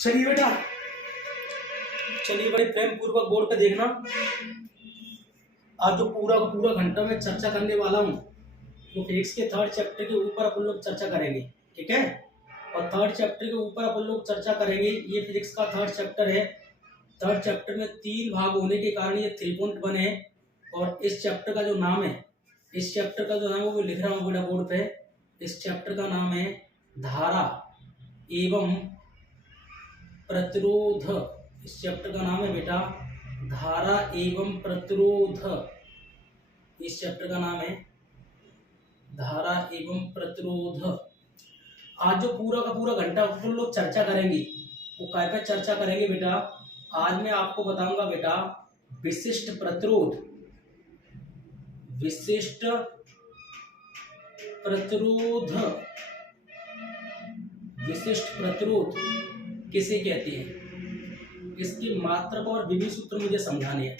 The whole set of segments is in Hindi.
चलिए बेटा, चलिए बड़े प्रेम पूर्वक बोर्ड पे देखना। आज जो पूरा का पूरा घंटा मैं चर्चा करने वाला हूँ वो फिजिक्स के थर्ड चैप्टर के ऊपर अपन लोग चर्चा करेंगे, ठीक है। और थर्ड चैप्टर के ऊपर अपन लोग चर्चा करेंगे। ये फिजिक्स का थर्ड चैप्टर है। थर्ड चैप्टर में 3 भाग होने के कारण ये 3 पॉइंट बने हैं। और इस चैप्टर का जो नाम है, इस चैप्टर का जो नाम है वो लिख रहा हूँ बेटा बोर्ड पे। इस चैप्टर का नाम है धारा एवं प्रतिरोध। इस चैप्टर का नाम है बेटा धारा एवं प्रतिरोध। इस चैप्टर का नाम है धारा एवं प्रतिरोध। आज जो पूरा का पूरा घंटा हम लोग चर्चा करेंगे वो काय पे चर्चा करेंगे बेटा। आज मैं आपको बताऊंगा बेटा विशिष्ट प्रतिरोध। विशिष्ट प्रतिरोध, विशिष्ट प्रतिरोध किसे कहते हैं, इसकी मात्रक और विभव सूत्र मुझे समझाने हैं।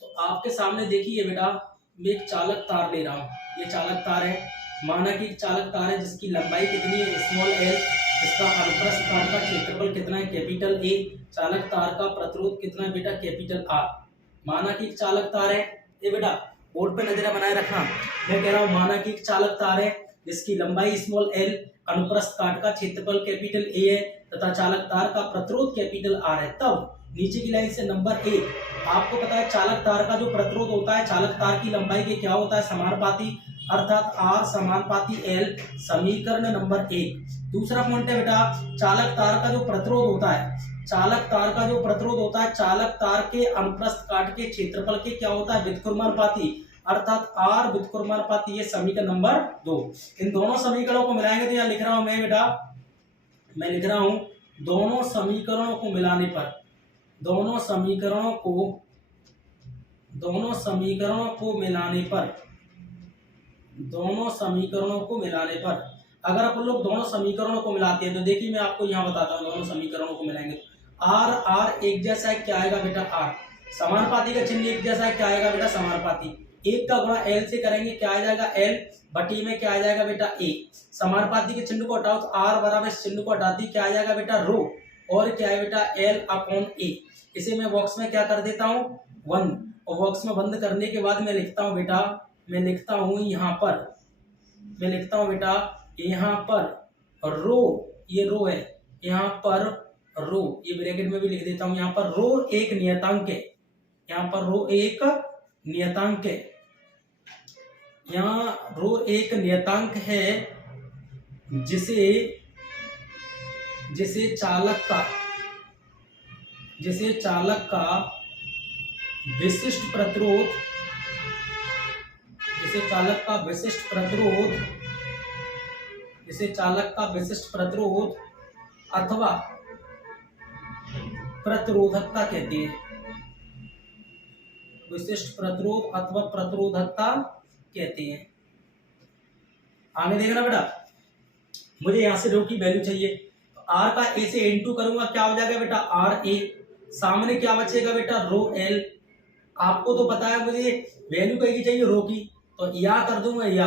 तो आपके सामने देखिए बेटा, मैं एक चालक तार ले रहा हूँ। ये चालक तार है, माना कि चालक तार है जिसकी लंबाई कितनी है स्मॉल एल, इसका अनुप्रस्थ काट का क्षेत्रफल कितना है कैपिटल ए, चालक तार का प्रतिरोध कितना है बेटा कैपिटल आर। माना कि चालक तार है, ये बेटा बोर्ड पे नजर बनाए रखना। मैं कह रहा हूँ माना कि एक चालक तार है जिसकी लंबाई स्मॉल एल, अनुप्रस्थ काट का क्षेत्रफल कैपिटल ए है तथा चालक तार का प्रतिरोध कैपिटल आर है। तब नीचे की लाइन से नंबर 1, आपको पता है चालक तार का जो प्रतिरोध होता है चालक तार की लंबाई के क्या होता है समानुपाती, अर्थात आर समानुपाती एल, समीकरण नंबर 1। दूसरा पॉइंट है बेटा चालक तार का जो प्रतिरोध होता है, चालक तार का जो प्रतिरोध होता है चालक तार के अनुप्रस्थ काट के क्षेत्रफल के क्या होता है व्युत्क्रमानुपाती, अर्थात आर व्युत्क्रमानुपाती। ये समीकरण नंबर 2। इन दोनों समीकरणों को मिलाएंगे तो यहाँ लिख रहा हूं मैं बेटा, मैं लिख रहा हूं दोनों समीकरणों को मिलाने पर, दोनों समीकरणों को मिलाने पर, दोनों समीकरणों को मिलाने पर अगर अपन लोग दोनों समीकरणों को मिलाते हैं तो देखिए मैं आपको यहाँ बताता हूँ। दोनों समीकरणों को मिलाएंगे आर आर एक जैसा है, क्या आएगा बेटा आर, समानुपाती का चिन्ह एक जैसा है, क्या आएगा बेटा समानुपाती, एक का गुणा एल से करेंगे क्या आ जाएगा एल बटी में क्या आ जाएगा बेटा ए, समानुपाती के चिन्ह को हटाओ तो आर बराबर इस चिन्ह को हटाती क्या आ जाएगा बेटा रो, और क्या है बेटा एल अपॉन ए। इसे मैं बॉक्स में क्या कर देता हूँ 1, और बॉक्स में बंद करने के बाद मैं लिखता हूँ बेटा, मैं लिखता हूँ यहाँ पर, मैं लिखता हूँ बेटा यहाँ पर रो, ये रो है, यहाँ पर रो, ये ब्रैकेट में भी लिख देता हूँ, यहाँ पर रो एक नियतांक है, यहाँ पर रो एक नियतांक है, यहाँ रो एक नियतांक है जिसे जिसे चालक का विशिष्ट प्रतिरोध, जिसे चालक का विशिष्ट प्रतिरोध अथवा प्रतिरोधकता कहते हैं, विशिष्ट प्रतिरोध अथवा प्रतिरोधकता कहते हैं। आगे देखना बेटा, मुझे यहां से रो की वैल्यू चाहिए तो आर का ए से इनटू करूंगा क्या हो जाएगा बेटा आर ए, सामने क्या बचेगा बेटा रो एल। आपको तो पता है मुझे वैल्यू कहीं की चाहिए रो की, तो या कर दूंगा या,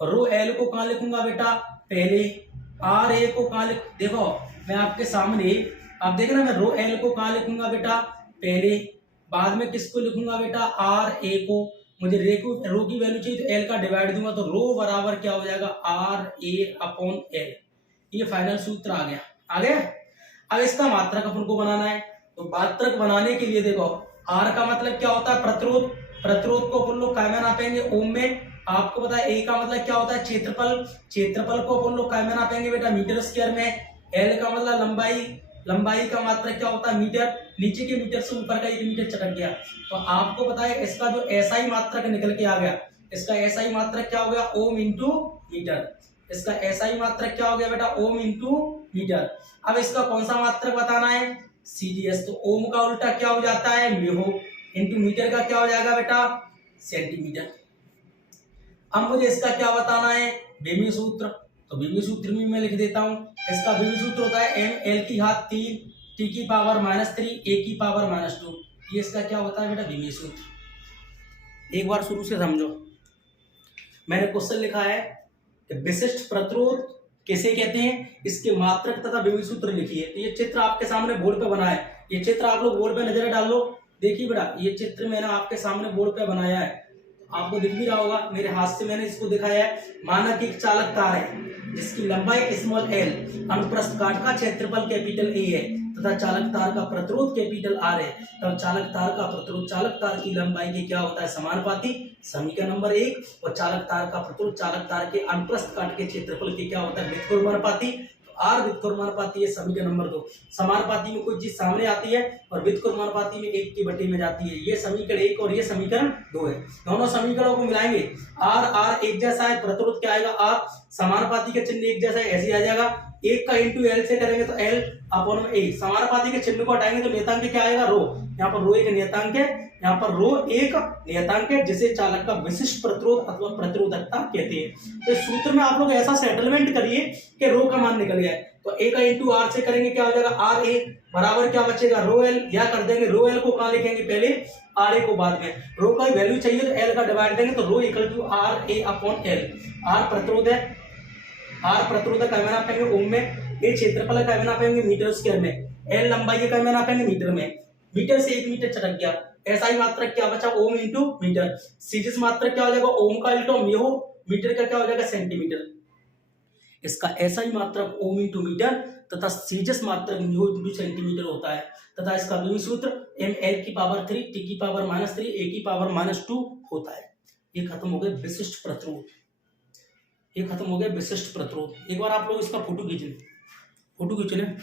रो एल को कहां लिखूंगा बेटा पहले, आर ए को कहां लिख, देखो मैं आपके सामने, आप देखना मैं रो एल को कहां लिखूंगा बेटा पहले, बाद में किसको लिखूंगा बेटा आर ए को। मुझे रो की वैल्यू चाहिए तो एल का डिवाइड दूंगा तो रो बराबर क्या हो जाएगा आर ए अपॉन एल। ये फाइनल सूत्र आ गया। अब इसका मात्रक अपन को बनाना है, तो मात्रक बनाने के लिए देखो आर का मतलब क्या होता है प्रतिरोध, प्रतिरोध को अपन लोग काय में नापेंगे ओम में। आपको पता है ए का मतलब क्या होता है क्षेत्रफल, क्षेत्रफल को अपन लोग काय में नापेंगे बेटा मीटर स्क्वायर में। एल का मतलब लंबाई, लंबाई का मात्रक क्या होता है मीटर, नीचे के मीटर से ऊपर का 1 मीटर चटक गया। तो आपको पता है इसका जो एसआई मात्रक निकल के आ गया, इसका एसआई मात्रक क्या हो गया ओम इंटू मीटर, इसका एसआई मात्रक क्या हो गया बेटा ओम इंटू मीटर। अब इसका कौन सा मात्रक बताना है सीजीएस, तो ओम का उल्टा क्या हो जाता है म्यू, इंटू मीटर का क्या हो जाएगा बेटा सेंटीमीटर। अब मुझे इसका क्या बताना है विभव सूत्र, तो विभव सूत्र में मैं लिख देता हूं। इसका विभव सूत्र होता है एम एल की घात 3 टी की पावर -3 ए की पावर -2। ये इसका क्या होता है बेटा विभव सूत्र। एक बार शुरू से समझो, मैंने क्वेश्चन लिखा है कि विशिष्ट प्रतिरोध किसे कहते हैं? इसके मात्रक तथा विभव सूत्र लिखिए। तो ये चित्र आपके सामने बोर्ड पे बना है, ये चित्र आप लोग बोर्ड पे नजर डाल लो। देखिए बेटा, ये चित्र मैंने आपके सामने बोर्ड पे बनाया है, आपको दिख भी रहा होगा, मेरे हाथ से मैंने इसको दिखाया है। माना कि एक चालक तार है जिसकी लंबाई स्मॉल एल, अनुप्रस्थ काट का क्षेत्रफल कैपिटल ए है तथा चालक तार का प्रतिरोध कैपिटल आर है। तब चालक तार का प्रतिरोध चालक तार की लंबाई के क्या होता है? समानुपाती, समीकरण नंबर 1। और चालक तार का प्रतिरोध चालक तार के अनुप्रस्थ काट के क्षेत्रफल के क्या होता है? व्युत्क्रमानुपाती। आर व्युत्क्रमानुपाती है समीकरण नंबर 2। समानुपाती में कोई चीज सामने आती है और व्युत्क्रमानुपाती में 1 की बटे में जाती है। ये समीकरण 1 और ये समीकरण 2 है। दोनों समीकरणों को मिलाएंगे, आर आर एक जैसा है, प्रतिरोध क्या आएगा? आर। समानुपाती का चिन्ह एक जैसा है, ऐसे आ जाएगा। 1 का इंटू एल से करेंगे तो एल अपॉन ए। समानुपाती के चिन्ह को हटाएंगे तो नियतांक क्या आएगा? रो। यहाँ पर रो एक नियतांक है, यहाँ पर रो एक नियतांक है, जिसे चालक का विशिष्ट प्रतिरोध अथवा प्रतिरोधकता कहते हैं। तो सूत्र में आप लोग ऐसा सेटलमेंट करिए कि रो का मान निकल गया है। तो ए का इंटू आर से करेंगे क्या हो जाएगा? आर ए बराबर क्या बचेगा? Rho L. या कर देंगे रो एल को कहाँ लिखेंगे? पहले, आर ए को बाद में। रो का वैल्यू चाहिए तो एल का डिवाइड देंगे तो rho equal to R A upon L. R प्रतिरोध है, आर प्रतिरोध का मैंने नापेंगे ओम में, ए क्षेत्रफल का मैंने नापेंगे मीटर स्क्वायर में, एल लंबाई का मैंने नापेंगे मीटर में। मीटर से 1 मीटर चटक गया, ऐसा ही मात्रक क्या बचा? ओम इंटू मीटर। सीरीज मात्रक क्या हो जाएगा? ओम का इंटू म्यू, मीटर का क्या हो जाएगा? सेंटीमीटर। इसका ऐसा ही मात्रक ओम इंटू मीटर तथा सीजस मात्रक म्यू इंटू सेंटीमीटर होता है। तथा इसका विभव सूत्र एम एल की पावर 3 टी की पावर -3 ए की पावर -2 होता है। ये खत्म हो गया विशिष्ट प्रतिरोध, ये खत्म हो गया विशिष्ट प्रतिरोध। एक बार आप लोग इसका फोटो खींच लें, फोटो खींच लें।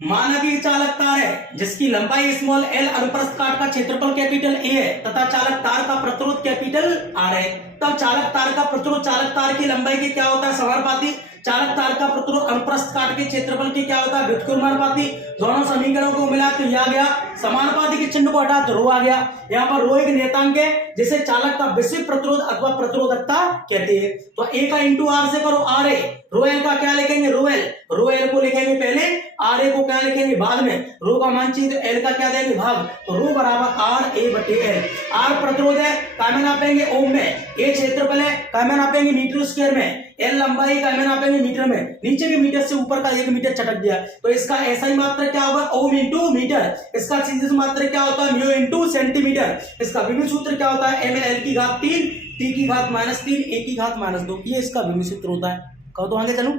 माना कि चालक तार है जिसकी लंबाई स्मॉल एल, अनुप्रस्थ काट का क्षेत्रफल कैपिटल ए है तथा चालक तार का प्रतिरोध कैपिटल आर है। तब चालक तार का प्रतिरोध चालक तार की लंबाई के क्या होता है? समानुपाती। चालक तार का प्रतिरोध अनुप्रस्थ काट के क्षेत्रफल के क्या होता है? व्युत्क्रमानुपाती। दोनों समीकरणों को मिला तो यह आ गया, समानुपाती के चिन्ह को हटा तो रो आ गया। यहाँ पर रो एक नियतांक है जिसे चालक का विशिष्ट प्रतिरोध अथवा प्रतिरोधकता कहते हैं। तो ए का इंटू आर से करो आर ए, रो एल का क्या लिखेंगे? Rho L. रो एल को लिखेंगे पहले, आर ए को क्या लिखेंगे बाद में। रो का मान चाहिए तो एल का क्या देंगे? भाग। तो रो बराबर आर ए बटे एल। आर प्रतिरोध है, काय में नापेंगे? ओम में। ए क्षेत्रफल है, काय में नापेंगे? मीटर स्क्वायर में। एल लंबाई काय में नापेंगे? मीटर में। नीचे के मीटर से ऊपर का 1 मीटर चटक गया तो इसका ऐसा ही मात्रक क्या होगा? Ohm into metre. इसका सीधे मात्रक क्या होता है? Mu into centimetre. इसका विभव सूत्र क्या होता है? एम एल की घात 3 टी की घात -3 ए की घात -2। ये इसका विभव सूत्र होता है। कहो तो आगे चलूं?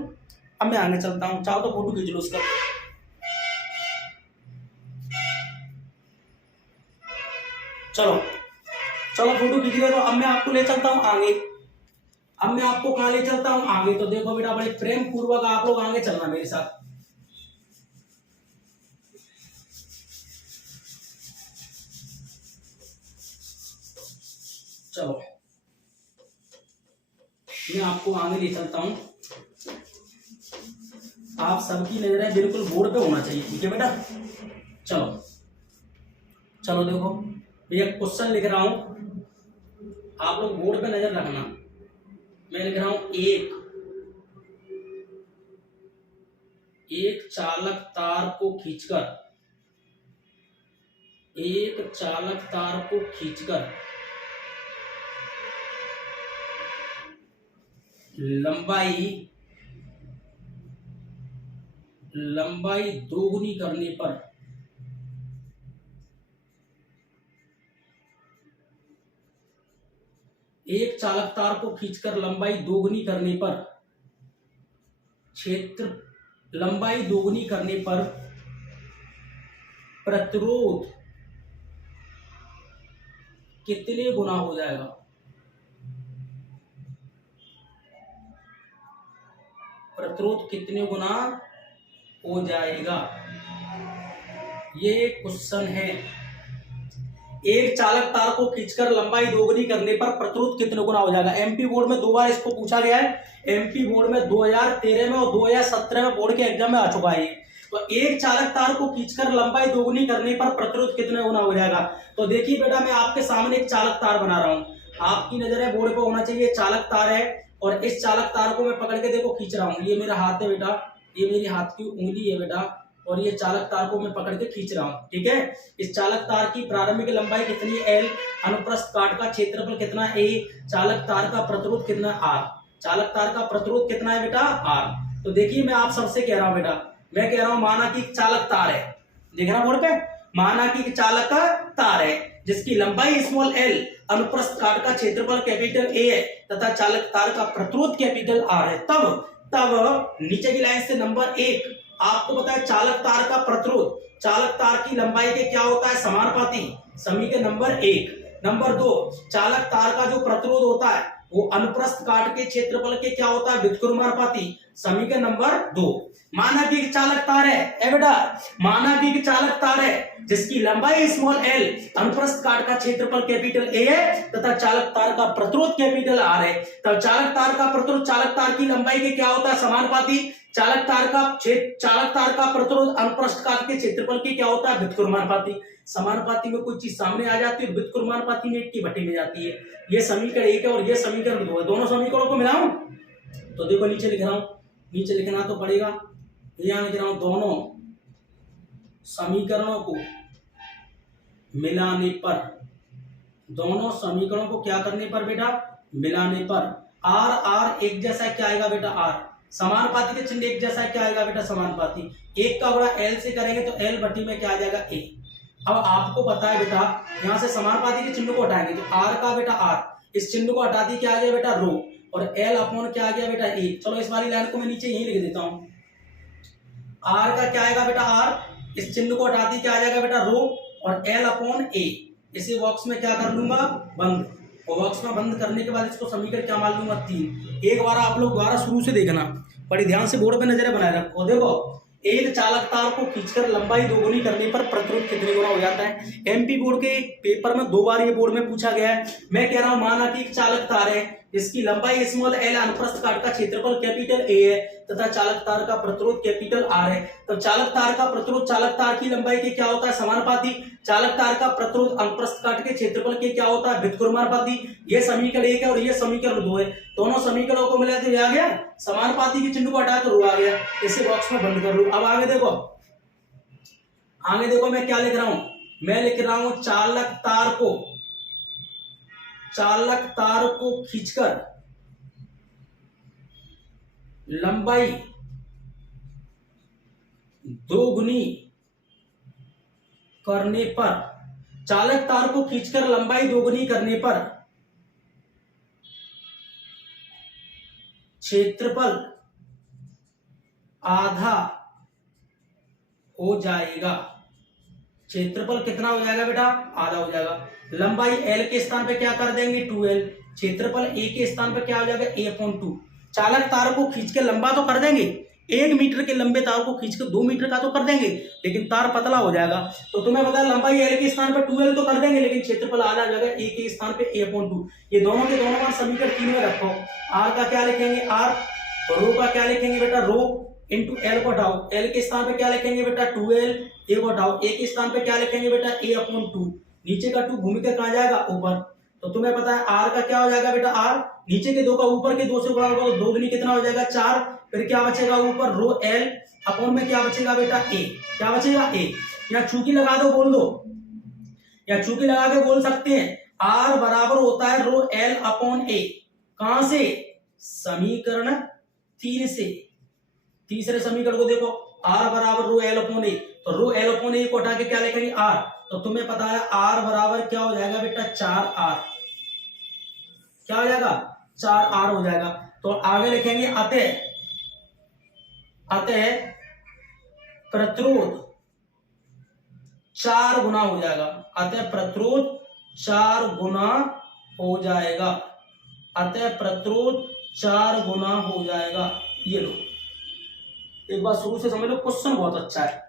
अब मैं आगे चलता हूं, चाहो तो फोटो खींच लो उसका। चलो चलो फोटो खींच ले। तो अब मैं आपको ले चलता हूं आगे। अब मैं आपको कहां ले चलता हूं? आगे। तो देखो बेटा, बड़े प्रेम पूर्वक आप लोग आगे चलना मेरे साथ। चलो मैं आपको आगे ले चलता हूं। आप सबकी नजरें बिल्कुल बोर्ड पे होना चाहिए, ठीक है बेटा? चलो चलो देखो, ये क्वेश्चन लिख रहा हूं, आप लोग बोर्ड पे नजर रखना। मैं लिख रहा हूं एक चालक तार को खींचकर लंबाई दोगुनी करने पर एक चालक तार को खींचकर लंबाई दोगुनी करने पर प्रतिरोध कितने गुना हो जाएगा? प्रतिरोध कितने गुना हो जाएगा? ये क्वेश्चन है। एक चालक तार को खींचकर लंबाई दोगुनी करने पर प्रतिरोध कितने गुना हो जाएगा? एमपी बोर्ड में 2 बार इसको पूछा गया है। एमपी बोर्ड में 2013 में और 2017 में बोर्ड के एग्जाम में आ चुका है। तो एक चालक तार को खींचकर लंबाई दोगुनी करने पर प्रतिरोध कितने गुना हो जाएगा? तो देखिए बेटा, मैं आपके सामने एक चालक तार बना रहा हूँ, आपकी नजरें बोर्ड पे होना चाहिए। चालक तार है और इस चालक तार को मैं पकड़ के देखो खींच रहा हूँ। ये मेरा हाथ है बेटा, ये मेरी हाथ की उंगली है बेटा, और ये चालक तार को मैं पकड़ के खींच रहा हूँ, ठीक है। इस चालक तार की प्रारंभिक लंबाई कितनी है L, अनुप्रस्थ काट का क्षेत्रफल कितना है A, चालक तार का प्रतिरोध कितना है R। चालक तार का प्रतिरोध कितना है बेटा R। तो देखिए मैं आप सबसे कह रहा हूँ बेटा, मैं कह रहा हूँ माना कि चालक तार है, देखना बोर्ड पे, माना कि चालक का तार है जिसकी लंबाई स्मॉल l, अनुप्रस्थ काट का क्षेत्रफल कैपिटल A है तथा चालक तार का प्रतिरोध कैपिटल R है। तब नीचे की लाइन से नंबर 1 आपको पता है चालक तार का प्रतिरोध चालक तार की लंबाई के क्या होता है समानुपाती, समीकरण नंबर 1। नंबर 2 चालक तार का जो प्रतिरोध होता है वो अनुप्रस्थ काट के क्षेत्रफल के क्या होता है व्युत्क्रमानुपाती, समीकरण नंबर 2। माना कि चालक तार है बेटा, माना कि चालक तार है जिसकी लंबाई स्मॉल l, अनुप्रस्थ काट का क्षेत्रफल कैपिटल A है तथा चालक तार का प्रतिरोध कैपिटल R है। तब चालक तार का प्रतिरोध चालक तार की लंबाई के क्या होता है समानुपाती, चालक तार का प्रतिरोध अनुप्रस्थ काट के क्षेत्रफल के क्या होता है व्युत्क्रमानुपाती। समानुपाती में कोई चीज सामने आ जाती है, व्युत्क्रमानुपाती में 1 की बटे में जाती है। ये समीकरण 1 है और ये समीकरण 2 है, दोनों समीकरणों को मिलाऊं तो देखो नीचे लिख रहा हूं, नीचे लिखना तो पड़ेगा, यहां लिख रहा हूं दोनों समीकरणों को मिलाने पर, दोनों समीकरणों को क्या करने पर बेटा मिलाने पर R एक जैसा क्या आएगा बेटा R, समानुपाती के चिन्ह एक जैसा क्या आएगा बेटा समानुपाती, 1 का गुणा L से करेंगे तो L बटी में क्या आ जाएगा A। अब आपको पता है बेटा यहां से समानुपाती के चिन्ह को हटाएंगे तो R का बेटा R, इस चिन्ह को हटा दी क्या आ गया बेटा रो और L अपॉन क्या आ गया बेटा A। चलो इस वाली लाइन को मैं नीचे यही लिख देता हूं, R का क्या आएगा बेटा R, इस चिन्ह को हटा दी क्या आ जाएगा बेटा रो और L अपॉन A। इसे बॉक्स में क्या कर लूंगा बंद, और बॉक्स में बंद करने के बाद इसको समीकरण क्या मान लूंगा 3। एक बार आप लोग दोबारा शुरू से देखना, बड़ी ध्यान से बोर्ड पे नजरें बनाए रखो। देखो एक चालक तार को खींचकर लंबाई दोगुनी करने पर प्रतिरोध कितने गुना हो जाता है। एमपी बोर्ड के पेपर में 2 बार ये बोर्ड में पूछा गया है। मैं कह रहा हूं माना कि एक चालक तार है जिसकी लंबाई स्मॉल l, अनुप्रस्थ काट का क्षेत्रफल कैपिटल A है तथा चालक तार का प्रतिरोध कैपिटल R है। तो चालक तार का प्रतिरोध चालक तार की लंबाई के क्या होता है समानुपाती, चालक तार का प्रतिरोध अनुप्रस्थ काट के क्षेत्रफल के क्या होता है व्युत्क्रमानुपाती। ये समीकरण 1 है और ये समीकरण 2 है, दोनों समीकरणों को मिला तो आ गया समानुपाती के चिन्ह को हटा कर रो आ गया। इसे बॉक्स में बंद कर लूं। अब आगे देखो, आगे देखो मैं क्या लिख रहा हूं, मैं लिख रहा हूं चालक तार को खींचकर लंबाई दोगुनी करने पर, चालक तार को खींचकर लंबाई दोगुनी करने पर क्षेत्रफल आधा हो जाएगा। क्षेत्रफल कितना हो जाएगा बेटा आधा हो जाएगा। लंबाई L के स्थान पे क्या कर देंगे 2L, क्षेत्रफल A के स्थान पे क्या हो जाएगा A/2। चालक तार को खींच के लंबा तो कर देंगे, 1 मीटर के लंबे तार को खींच के 2 मीटर का तो कर देंगे, लेकिन तार पतला हो जाएगा। तो तुम्हें पता है लंबाई L के स्थान पे 2L तो कर देंगे, लेकिन क्षेत्रफल आधा हो जाएगा A के स्थान पे A/2। ये दोनों के दोनों मान समीकरण 3 में रखो। R का क्या लिखेंगे R, रो का क्या लिखेंगे बेटा रो इंटू L को हटाओ, L के स्थान पे क्या लिखेंगे बेटा 2L, A को हटाओ, A के स्थान पे क्या लिखेंगे बेटा A/2। नीचे का 2 घूम के कहां जाएगा ऊपर, तो तुम्हें पता है R का क्या हो जाएगा बेटा R, नीचे के 2 का ऊपर के 2 से गुणा होगा तो 2 दूनी कितना हो जाएगा 4, फिर क्या बचेगा ऊपर रो L अपॉन में क्या बचेगा बेटा A, क्या बचेगा A। या चूकी लगा दो बोल दो, या चूकी लगा के बोल सकते हैं R बराबर होता है रो L अपॉन A। कहां से, समीकरण 3 से। तीसरे समीकरण को देखो R बराबर रो L अपॉन A, तो रो L अपॉन A को हटा के क्या लिखेंगे R, तो तुम्हें पता है R बराबर क्या हो जाएगा बेटा 4R, क्या हो जाएगा 4R हो जाएगा। तो आगे लिखेंगे अतः प्रतिरोध 4 गुना हो जाएगा, अतः प्रतिरोध 4 गुना हो जाएगा, अतः प्रतिरोध 4 गुना हो जाएगा। ये लो एक बार शुरू से समझ लो, क्वेश्चन बहुत अच्छा है।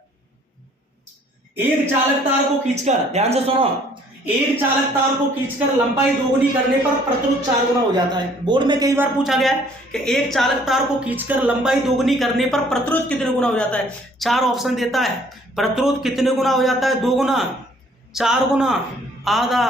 एक चालक तार को खींचकर, ध्यान से सुनो, एक चालक तार को खींचकर लंबाई दोगुनी करने पर प्रतिरोध 4 गुना हो जाता है। बोर्ड में कई बार पूछा गया है कि एक चालक तार को खींचकर लंबाई दोगुनी करने पर प्रतिरोध कितने गुना हो जाता है। 4 ऑप्शन देता है, प्रतिरोध कितने गुना हो जाता है 2 गुना, 4 गुना, आधा,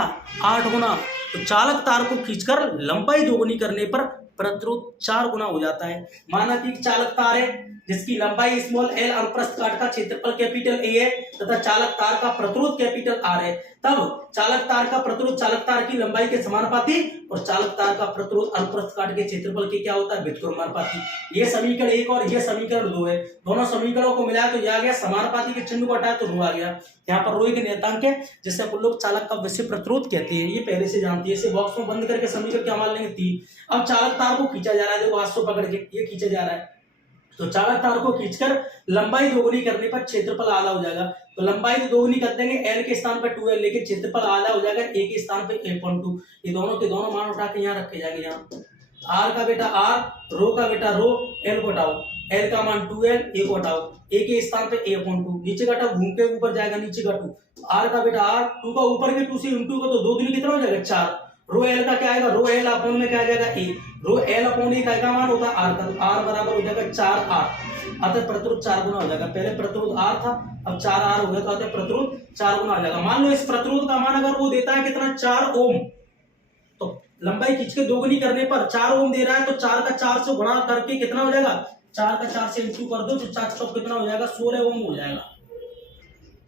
8 गुना। तो चालक तार को खींचकर लंबाई दोगुनी करने पर प्रतिरोध 4 गुना हो जाता है। माना कि चालक तार है, जिसकी लंबाई स्मॉल एल और प्रस्थ काट का क्षेत्रफल कैपिटल ए है तथा चालक तार का प्रतिरोध कैपिटल आर है, तब चालक तार का प्रतिरोध चालक तार की लंबाई के समानुपाती और चालक तार का प्रतिरोध अनुप्रस्थ काट के क्षेत्रफल के क्या होता है, व्युत्क्रमानुपाती। ये समीकरण 1 और ये समीकरण 2 है। दोनों समीकरणों को मिलाया तो यह आ गया, समानुपाती के चिन्ह को हटाया तो रो आ गया। यहाँ पर रो एक नियतांक है जिससे अपन लोग चालक का विषय प्रतिरोध कहते हैं, ये पहले से जानती है। इसे बॉक्स में बंद करके समीकरण क्या मान लेंगे 3। अब चालक तार को खींचा जा रहा है, देखो हाथ से पकड़ के ये खींचा जा रहा है, तो चालक तार को खींचकर लंबाई दोगुनी करने पर क्षेत्रफल आधा हो जाएगा। तो लंबाई दोगुनी कर देंगे, एल के स्थान पर 2l, लेकिन क्षेत्रफल आधा हो जाएगा ए के स्थान पर 1/2। ये दोनों के दोनों मान उठा के यहाँ रखे जाएंगे। यहाँ आर का बेटा आर, रो का बेटा रो, एल को हटाओ, एल का मान 2l, ए को हटाओ, ए के स्थान पे 1/2, नीचे घटा घूम के ऊपर जाएगा, नीचे का 2, आर का बेटा आर, 2 का ऊपर के 2 से इंटू का तो 2 दूनी कितना हो जाएगा 4। रो एल का क्या आएगा, रो एल अपॉन में क्या आ जाएगा ए, रो एल अपॉन ए का मान होता है आर का, तो आर बराबर हो जाएगा 4r। अतः प्रतिरोध 4 गुना हो जाएगा। पहले प्रतिरोध आर था, अब 4r हो गया, तो अतः प्रतिरोध 4 गुना आ जाएगा। मान लो इस प्रतिरोध का मान अगर वो देता है कितना 4 ओम, तो लंबाई खींच के दोगुनी करने पर 4 ओम दे रहा है, तो 4 का 4 से गुणा करके कितना हो जाएगा, 4 का 4 से इंटू कर दो तो 4 चौक कितना हो जाएगा, 16 ओम हो जाएगा।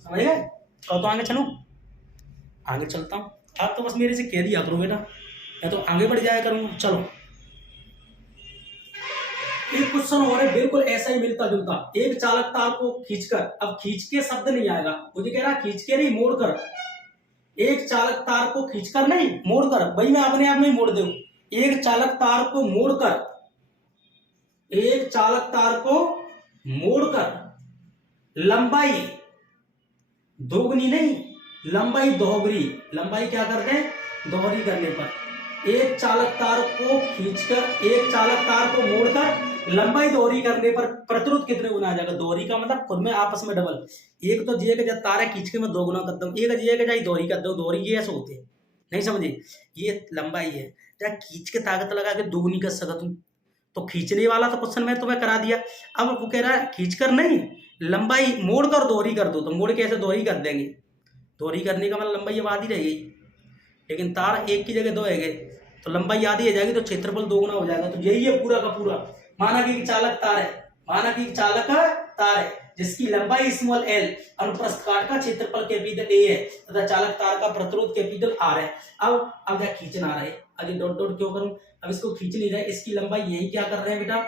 समझ गए? तो आगे चलो, आगे चलता हूँ। आप तो बस मेरे से कह दिया करो बेटा, मैं तो आगे बढ़ जाया करूंगा। चलो एक क्वेश्चन और है, बिल्कुल ऐसा ही मिलता जुलता। एक चालक तार को खींचकर, अब खींच के शब्द नहीं आएगा, मुझे कह रहा खींच के नहीं मोड़कर, एक चालक तार को खींचकर नहीं मोड़कर, भाई मैं अपने आप में मोड़ दूं। एक चालक तार को मोड़कर, एक चालक तार को मोड़कर लंबाई दोगुनी नहीं, लंबाई दोहरी, लंबाई क्या कर रहे हैं, दोहरी करने पर एक चालक तार को खींचकर, एक चालक तार को मोड़कर लंबाई दोहरी करने पर प्रतिरोध कितने गुना आ जाएगा। दोहरी का मतलब खुद में आपस में डबल, एक तो जी के जब तार है खींच के मैं 2 गुना कर दूं, एक जी के जाए दोहरी कर दूं, दोहरी ये ऐसे होते हैं, नहीं समझे, ये लंबाई है, चाहे खींच के ताकत लगा के दोगुनी कर सकता हूं, तो खींचने वाला तो क्वेश्चन में तुम्हें करा दिया। अब वो कह रहा है खींचकर नहीं, लंबाई मोड़कर दोहरी कर दो, तो मोड़ के ऐसे दोहरी कर देंगे, दोहरी करने का मतलब लंबाई अब आधी रह गई, लेकिन तार एक की जगह 2 है, तो लंबाई आधी आ जाएगी, तो क्षेत्रफल 2 गुना हो जाएगा। तो यही है पूरा का पूरा। माना कि चालक तार है, माना कि चालक तार है जिसकी लंबाई स्मॉल एल अनुप्रस्थ काट का क्षेत्रफल कैपिटल ए है तथा चालक तार का प्रतिरोध कैपिटल आर है। अब क्या खींचना रहे, अगर डॉट डॉट क्यों करूं, अब इसको खींच नहीं रहे, इसकी लंबाई यही क्या कर रहे हैं बेटा,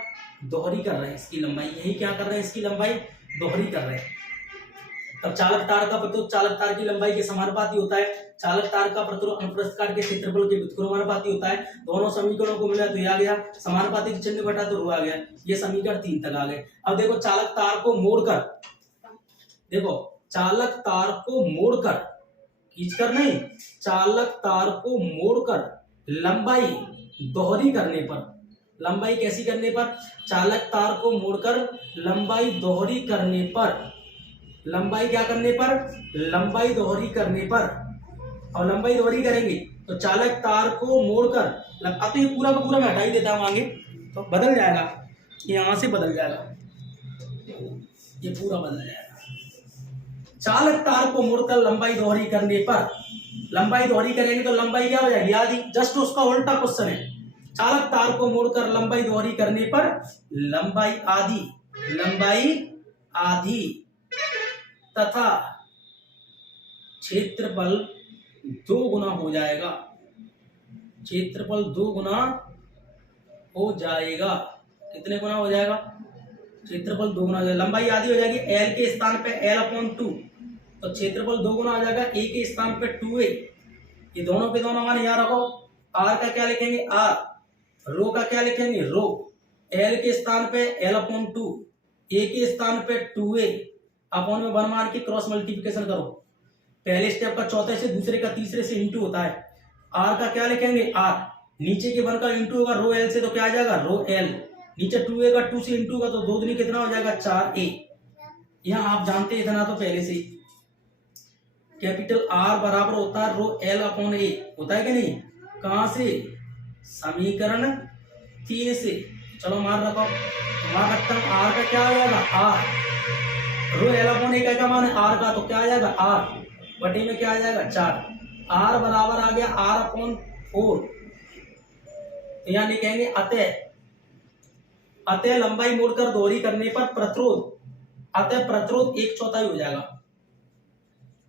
दोहरी कर रहे हैं, इसकी लंबाई यही क्या कर रहे हैं, इसकी लंबाई दोहरी कर रहे हैं। तब चालक तार का प्रतिरोध चालक तार की लंबाई के समानुपाती होता है, चालक तार का प्रतिरोध अनुप्रस्थ काट के क्षेत्रफल के व्युत्क्रमानुपाती होता है। दोनों समीकरणों को मिला तो ये आ गया, समानुपाती के चिन्ह घटा तो रो आ गया, ये समीकरण 3 तक आ गए। अब देखो चालक तार को मोड़कर, देखो चालक तार को मोड़कर, खींचकर नहीं, चालक तार को मोड़कर लंबाई दोहरी करने पर, लंबाई कैसी करने पर, चालक तार को मोड़कर लंबाई दोहरी करने पर, लंबाई क्या करने पर, लंबाई दोहरी करने पर, और लंबाई दोहरी करेंगे तो चालक तार को मोड़कर, अब तो ये पूरा का पूरा मैं हटा ही देता हूं आगे, तो बदल जाएगा, यहां से बदल जाएगा, ये पूरा बदल जाएगा। चालक तार को मोड़कर लंबाई दोहरी करने पर, लंबाई दोहरी करेंगे तो लंबाई क्या हो जाएगी, आधी, जस्ट उसका उल्टा क्वेश्चन है। चालक तार को मोड़कर लंबाई दोहरी करने पर लंबाई आधी, लंबाई आधी तथा क्षेत्रफल 2 गुना हो जाएगा, क्षेत्रफल 2 गुना हो जाएगा। कितने गुना हो जाएगा, क्षेत्रफल 2 गुना हो जाएगा। लंबाई आधी हो जाएगी, एल के स्थान पे l/2, तो क्षेत्रफल 2 गुना हो जाएगा, ए के स्थान पे 2a। ये दोनों के दोनों मान यहाँ रखो, आर का क्या लिखेंगे आर, रो का क्या लिखेंगे रो, एल के स्थान पे l/2, ए के स्थान पे 2a, अपॉन में 1 मान के क्रॉस मल्टीप्लिकेशन करो, पहले स्टेप का चौथे से, दूसरे का तीसरे से इंटू होता है। आर का क्या लिखेंगे आर, नीचे के 1 का इंटू होगा रो एल से, तो क्या आ जाएगा रो एल, नीचे 2a का 2 से इंटू होगा तो 2 दूनी कितना हो जाएगा 4a। यहाँ आप जानते हैं इतना तो पहले से, कैपिटल आर बराबर होता है रो एल अपॉन ए, होता है कि नहीं, कहां से, समीकरण 3 से। चलो मार रखो, मार रखता हूं, आर का क्या आ जाएगा आर, रो एल अपॉन ए का मान है आर का, तो क्या आ जाएगा आर बटे में क्या आ जाएगा 4, आर बराबर आ गया आर अपॉन 4, तो यहाँ लिखेंगे अतः अतः लंबाई मोड़कर दोहरी करने पर प्रतिरोध, अतः प्रतिरोध 1/4 हो जाएगा,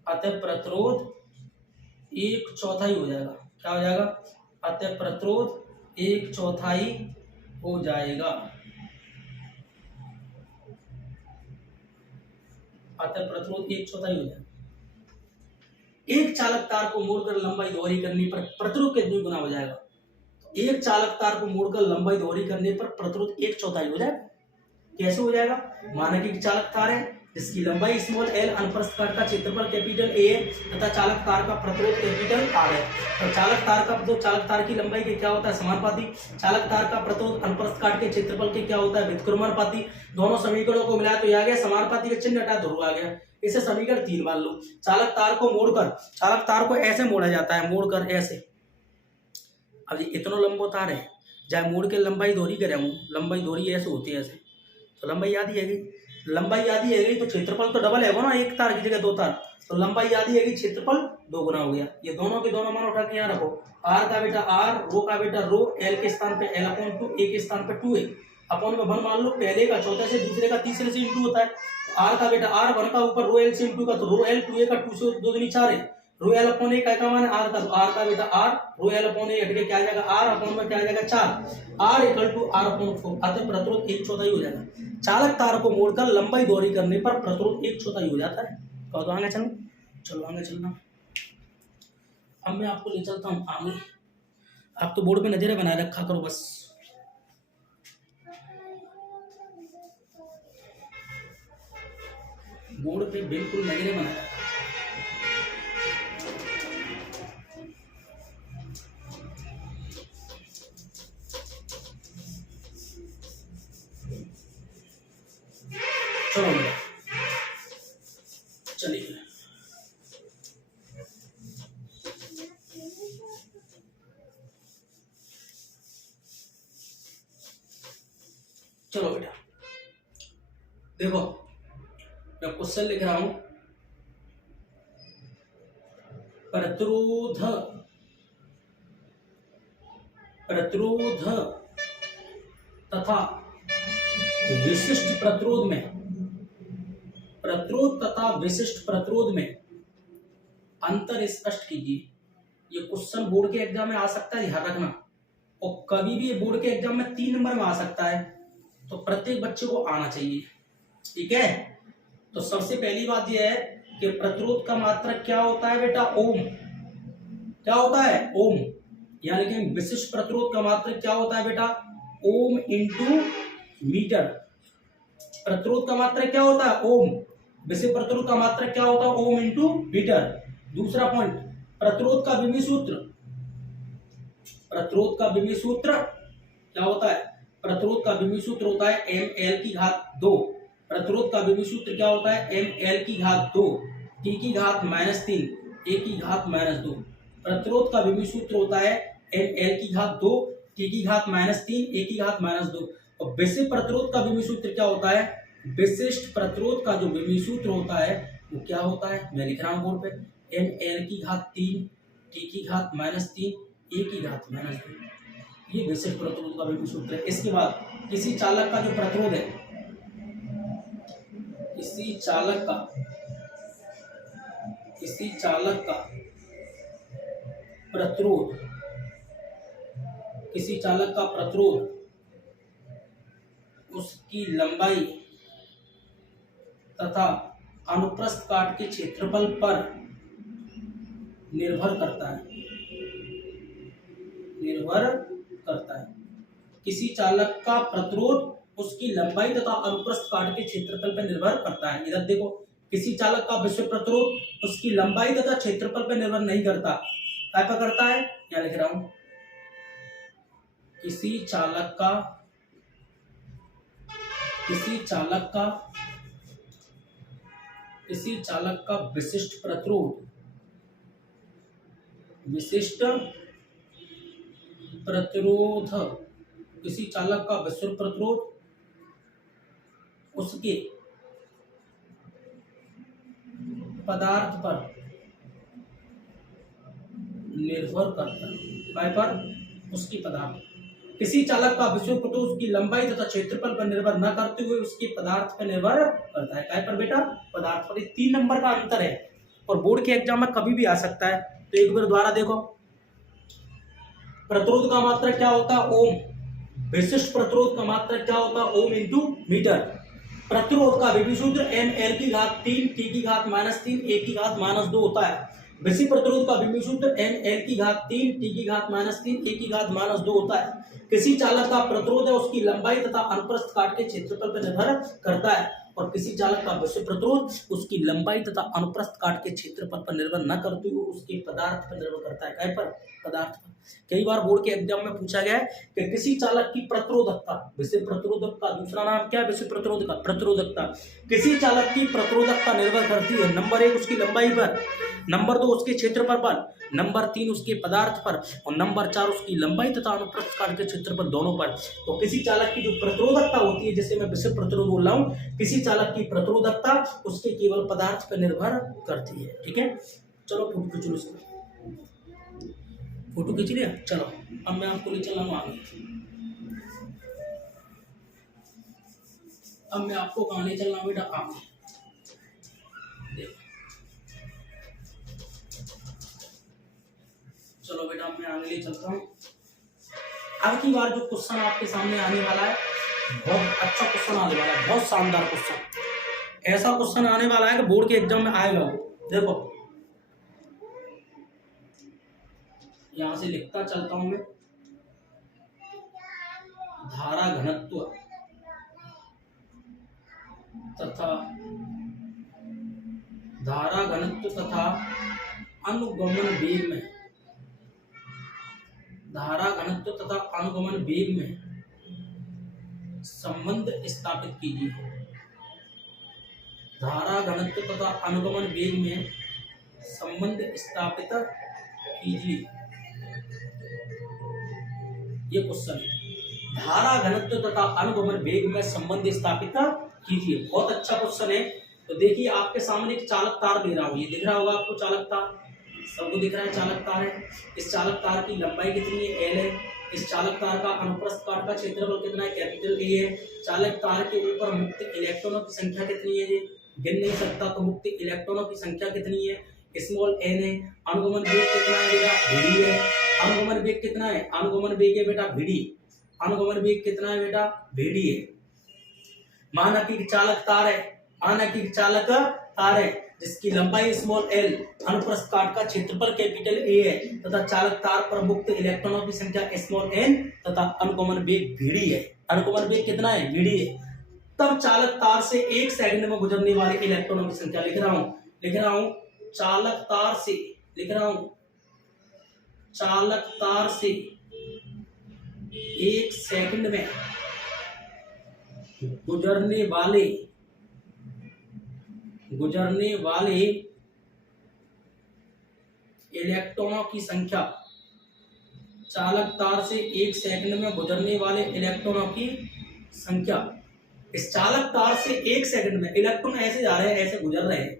अतः प्रतिरोध 1/4 हो जाएगा। क्या हो जाएगा? अतः प्रतिरोध 1/4 हो जाएगा, अतः प्रतिरोध 1/4 हो जाएगा। एक चालक तार को मोड़कर लंबाई दोहरी करने पर प्रतिरोध कितनी गुना हो जाएगा? एक चालक तार को मोड़कर लंबाई दोहरी करने पर प्रतिरोध 1/4 हो जाएगा। कैसे हो जाएगा? माना कि एक चालक तार है जिसकी लंबाई स्मॉल एल, अनुप्रस्थ काट का क्षेत्रफल कैपिटल ए है तथा चालक तार का प्रतिरोध कैपिटल आर है। तो चालक तार का जो चालक तार की लंबाई के क्या होता है? समानुपाती। चालक तार का प्रतिरोध अनुप्रस्थ काट के क्षेत्रफल के क्या होता है? व्युत्क्रमानुपाती। दोनों समीकरणों को मिलाया तो यह आ गया समानुपाती का चिन्ह हटा ध्रुव आ गया। इसे समीकरण 3 मान लो। चालक तार को मोड़कर, चालक तार को ऐसे मोड़ा जाता है, मोड़कर ऐसे। अब ये इतना लंबा तार है, चाहे मोड़ के लंबाई दोहरी करें, लंबाई दोहरी ऐसे होती है ऐसे, तो लंबाई आधी है गई। लंबाई आधी है गई तो क्षेत्रफल तो डबल है ना, एक तार की जगह 2 तार, तो लंबाई आधी है गई, क्षेत्रफल 2 गुना हो गया। ये दोनों के दोनों मान उठा के यहाँ रखो। आर का बेटा आर, रो का बेटा रो, एल के स्थान पे एल अपॉन 2, ए के स्थान पे 2 है अपॉन में 1 मान लो। पहले का चौथे से, दूसरे का तीसरे से इंटू होता है। आर का बेटा आर, 1 का ऊपर रो एल से इंटू का, तो रो एल 2a का 2 से 2 दूनी 4 है। रो एल अपॉन ए का मान आर का, तो आर का बेटा आर, रो एल अपॉन ए हट के क्या आ जाएगा? आर अपॉन में क्या आ जाएगा? 4। R equal to R upon 4, अतः प्रतिरोध 1/4 हो जाएगा। चालक तार को मोड़कर लंबाई दोहरी करने पर प्रतिरोध 1/4 हो जाता है। तो आगे चलो, चलो आगे चलना। अब मैं आपको ले चलता हूँ आगे। आप तो बोर्ड पे नजरें बनाए रखा करो बस। बोर्ड पे बिल्कुल नजरें बनाए रखा। चलो चलिए, चलो बेटा देखो, मैं क्वेश्चन लिख रहा हूं। प्रतिरोध, प्रतिरोध तथा विशिष्ट प्रतिरोध में, प्रतिरोध तथा विशिष्ट प्रतिरोध में अंतर स्पष्ट कीजिए। ये क्वेश्चन बोर्ड के एग्जाम में आ सकता है, ध्यान रखना। और कभी भी बोर्ड के एग्जाम में 3 नंबर में आ सकता है, तो प्रत्येक बच्चे को आना चाहिए, ठीक है। तो सबसे पहली बात यह है कि प्रतिरोध का मात्रक क्या होता है बेटा? ओम। क्या होता है? ओम। यानी कि विशिष्ट प्रतिरोध का मात्रक क्या होता है बेटा? Ohm into metre. प्रतिरोध का मात्रक क्या होता है? ओम। विशिष्ट प्रतिरोध का मात्रक क्या होता है? Ohm into metre. दूसरा पॉइंट, प्रतिरोध का विमीय सूत्र, प्रतिरोध का विमीय सूत्र क्या होता है? प्रतिरोध का विमीय सूत्र होता है ml/2। प्रतिरोध का विमीय सूत्र क्या होता है? ml/2, t/-3, a/-2। प्रतिरोध का विमीय सूत्र होता है ml/2, t/-3, a/-2। और विशिष्ट प्रतिरोध का विमीय सूत्र क्या होता है? विशिष्ट प्रतिरोध का जो विमीय सूत्र होता है वो क्या होता है? मैं लिख रहा हूं बोर्ड पे, ml/3, t/-3, a/-2। ये विशिष्ट प्रतिरोध का विमीय सूत्र है। इसके बाद किसी चालक का जो प्रतिरोध है, किसी चालक का प्रतिरोध, किसी चालक का प्रतिरोध उसकी लंबाई तथा अनुप्रस्थ काट के क्षेत्रफल पर निर्भर करता है, निर्भर करता है। किसी चालक का प्रतिरोध उसकी लंबाई तथा अनुप्रस्थ काट के क्षेत्रफल पर निर्भर करता है। इधर देखो, किसी चालक का विशिष्ट प्रतिरोध उसकी लंबाई तथा क्षेत्रफल पर निर्भर नहीं करता, क्या पर करता है? क्या लिख रहा हूं, किसी चालक का विशिष्ट प्रतिरोध, किसी चालक का विशिष्ट प्रतिरोध उसके पदार्थ पर निर्भर करता है। काय पर? उसकी पदार्थ। किसी चालक का विषुवत प्रतोद उसकी लंबाई तथा क्षेत्रफल पर निर्भर न करते हुए उसके पदार्थ पर निर्भर करता है। काय पर बेटा? पदार्थ पर। 3 नंबर का अंतर है और बोर्ड के एग्जाम में कभी भी आ सकता है। तो एक बार द्वारा देखो, प्रतिरोध का मात्रक क्या होता है? ओम। विशिष्ट प्रतिरोध का मात्रक क्या होता है? Ohm into metre. प्रतिरोध का विभव सूत्र m l की घात 3 t की घात -3 a की घात -2 होता है। विशिष्ट प्रतिरोध का विभव सूत्र m l की घात 3 t की घात -3 a की घात -2 होता है। किसी चालक का प्रतिरोध है उसकी लंबाई तथा अनुप्रस्थ काट के क्षेत्रफल पर निर्भर करता है और किसी चालक का विषुवत प्रतिरोध उसकी लंबाई तथा अनुप्रस्थ काट के क्षेत्रफल पर निर्भर न करते हुए उसके पदार्थ पर निर्भर करता है। काय पर? पदार्थ पर। कई बार बोर्ड के एग्जाम में पूछा गया है कि किसी चालक की प्रतिरोधकता, विषुवत प्रतिरोधक का दूसरा नाम क्या है? विषुवत प्रतिरोधकता। प्रतिरोधकता, किसी चालक की प्रतिरोधकता निर्भर करती है नंबर 1 उसकी लंबाई पर, नंबर 2 उसके क्षेत्रफल पर, नंबर 3 उसके पदार्थ पर और नंबर 4 उसकी लंबाई तथा अनुप्रस्थ काट के क्षेत्रफल दोनों पर। तो किसी चालक की जो प्रतिरोधकता होती है, जैसे मैं विषुवत प्रतिरोध बोल रहा हूँ, किसी चालक की प्रतिरोधकता उसके केवल पदार्थ पर निर्भर करती है। ठीक है, चलो फोटो खींच लो इसको। फोटो खींच लिया? चलो अब मैं आपको ले चला हूँ आगे। अब मैं आपको कहाँ ले चल रहा हूँ बेटा? आगे देखो। चलो बेटा अब मैं आगे ले चलता हूँ। अब की बार जो क्वेश्चन आपके सामने आने वाला है, बहुत अच्छा क्वेश्चन आने वाला है, बहुत शानदार क्वेश्चन। ऐसा क्वेश्चन आने वाला है कि बोर्ड के एग्जाम में आएगा वो। देखो यहां से लिखता चलता हूं मैं। धारा घनत्व तथा अनुगमन वेग में, धारा घनत्व तथा अनुगमन वेग में संबंध स्थापित कीजिए। धारा घनत्व तथा अनुगमन वेग में संबंध स्थापित कीजिए। ये क्वेश्चन है, धारा घनत्व तथा अनुगमन वेग में संबंध स्थापित कीजिए। बहुत अच्छा क्वेश्चन है। तो देखिए आपके सामने एक चालक तार दे रहा हूं, ये दिख रहा होगा आपको चालक तार, सबको दिख रहा है चालक तार है। इस चालक तार की लंबाई कितनी है? L है। इस चालक तार का अनुप्रस्थ काट का क्षेत्रफल कितना है? कैपिटल A है। चालक तार के ऊपर मुक्त इलेक्ट्रॉनों की संख्या कितनी है? ये गिन नहीं सकता, तो मुक्त इलेक्ट्रॉनों की संख्या कितनी है? स्मॉल n है। अनुगमन वेग कितना है बेटा? vd है। अनुगमन वेग कितना है? अनुगमन वेग है बेटा vd। अनुगमन वेग कितना है बेटा? vd है। माना कि चालक तार है, माना कि चालक तार है जिसकी लंबाई स्मॉल l, अनुप्रस्थ काट का क्षेत्रफल कैपिटल A है तथा चालक तार पर मुक्त इलेक्ट्रॉनों की संख्या स्मॉल n तथा अनुगमन वेग vd है। अनुगमन वेग कितना है? vd है। तब चालक तार से 1 सेकंड में गुजरने वाले इलेक्ट्रॉनों की संख्या लिख रहा हूं चालक तार से, लिख रहा हूं चालक तार से 1 सेकंड में गुजरने वाले इलेक्ट्रॉनों की संख्या, चालक तार से 1 सेकंड में गुजरने वाले इलेक्ट्रॉनों की संख्या। इस चालक तार से 1 सेकंड में इलेक्ट्रॉन ऐसे जा रहे हैं, ऐसे गुजर रहे हैं।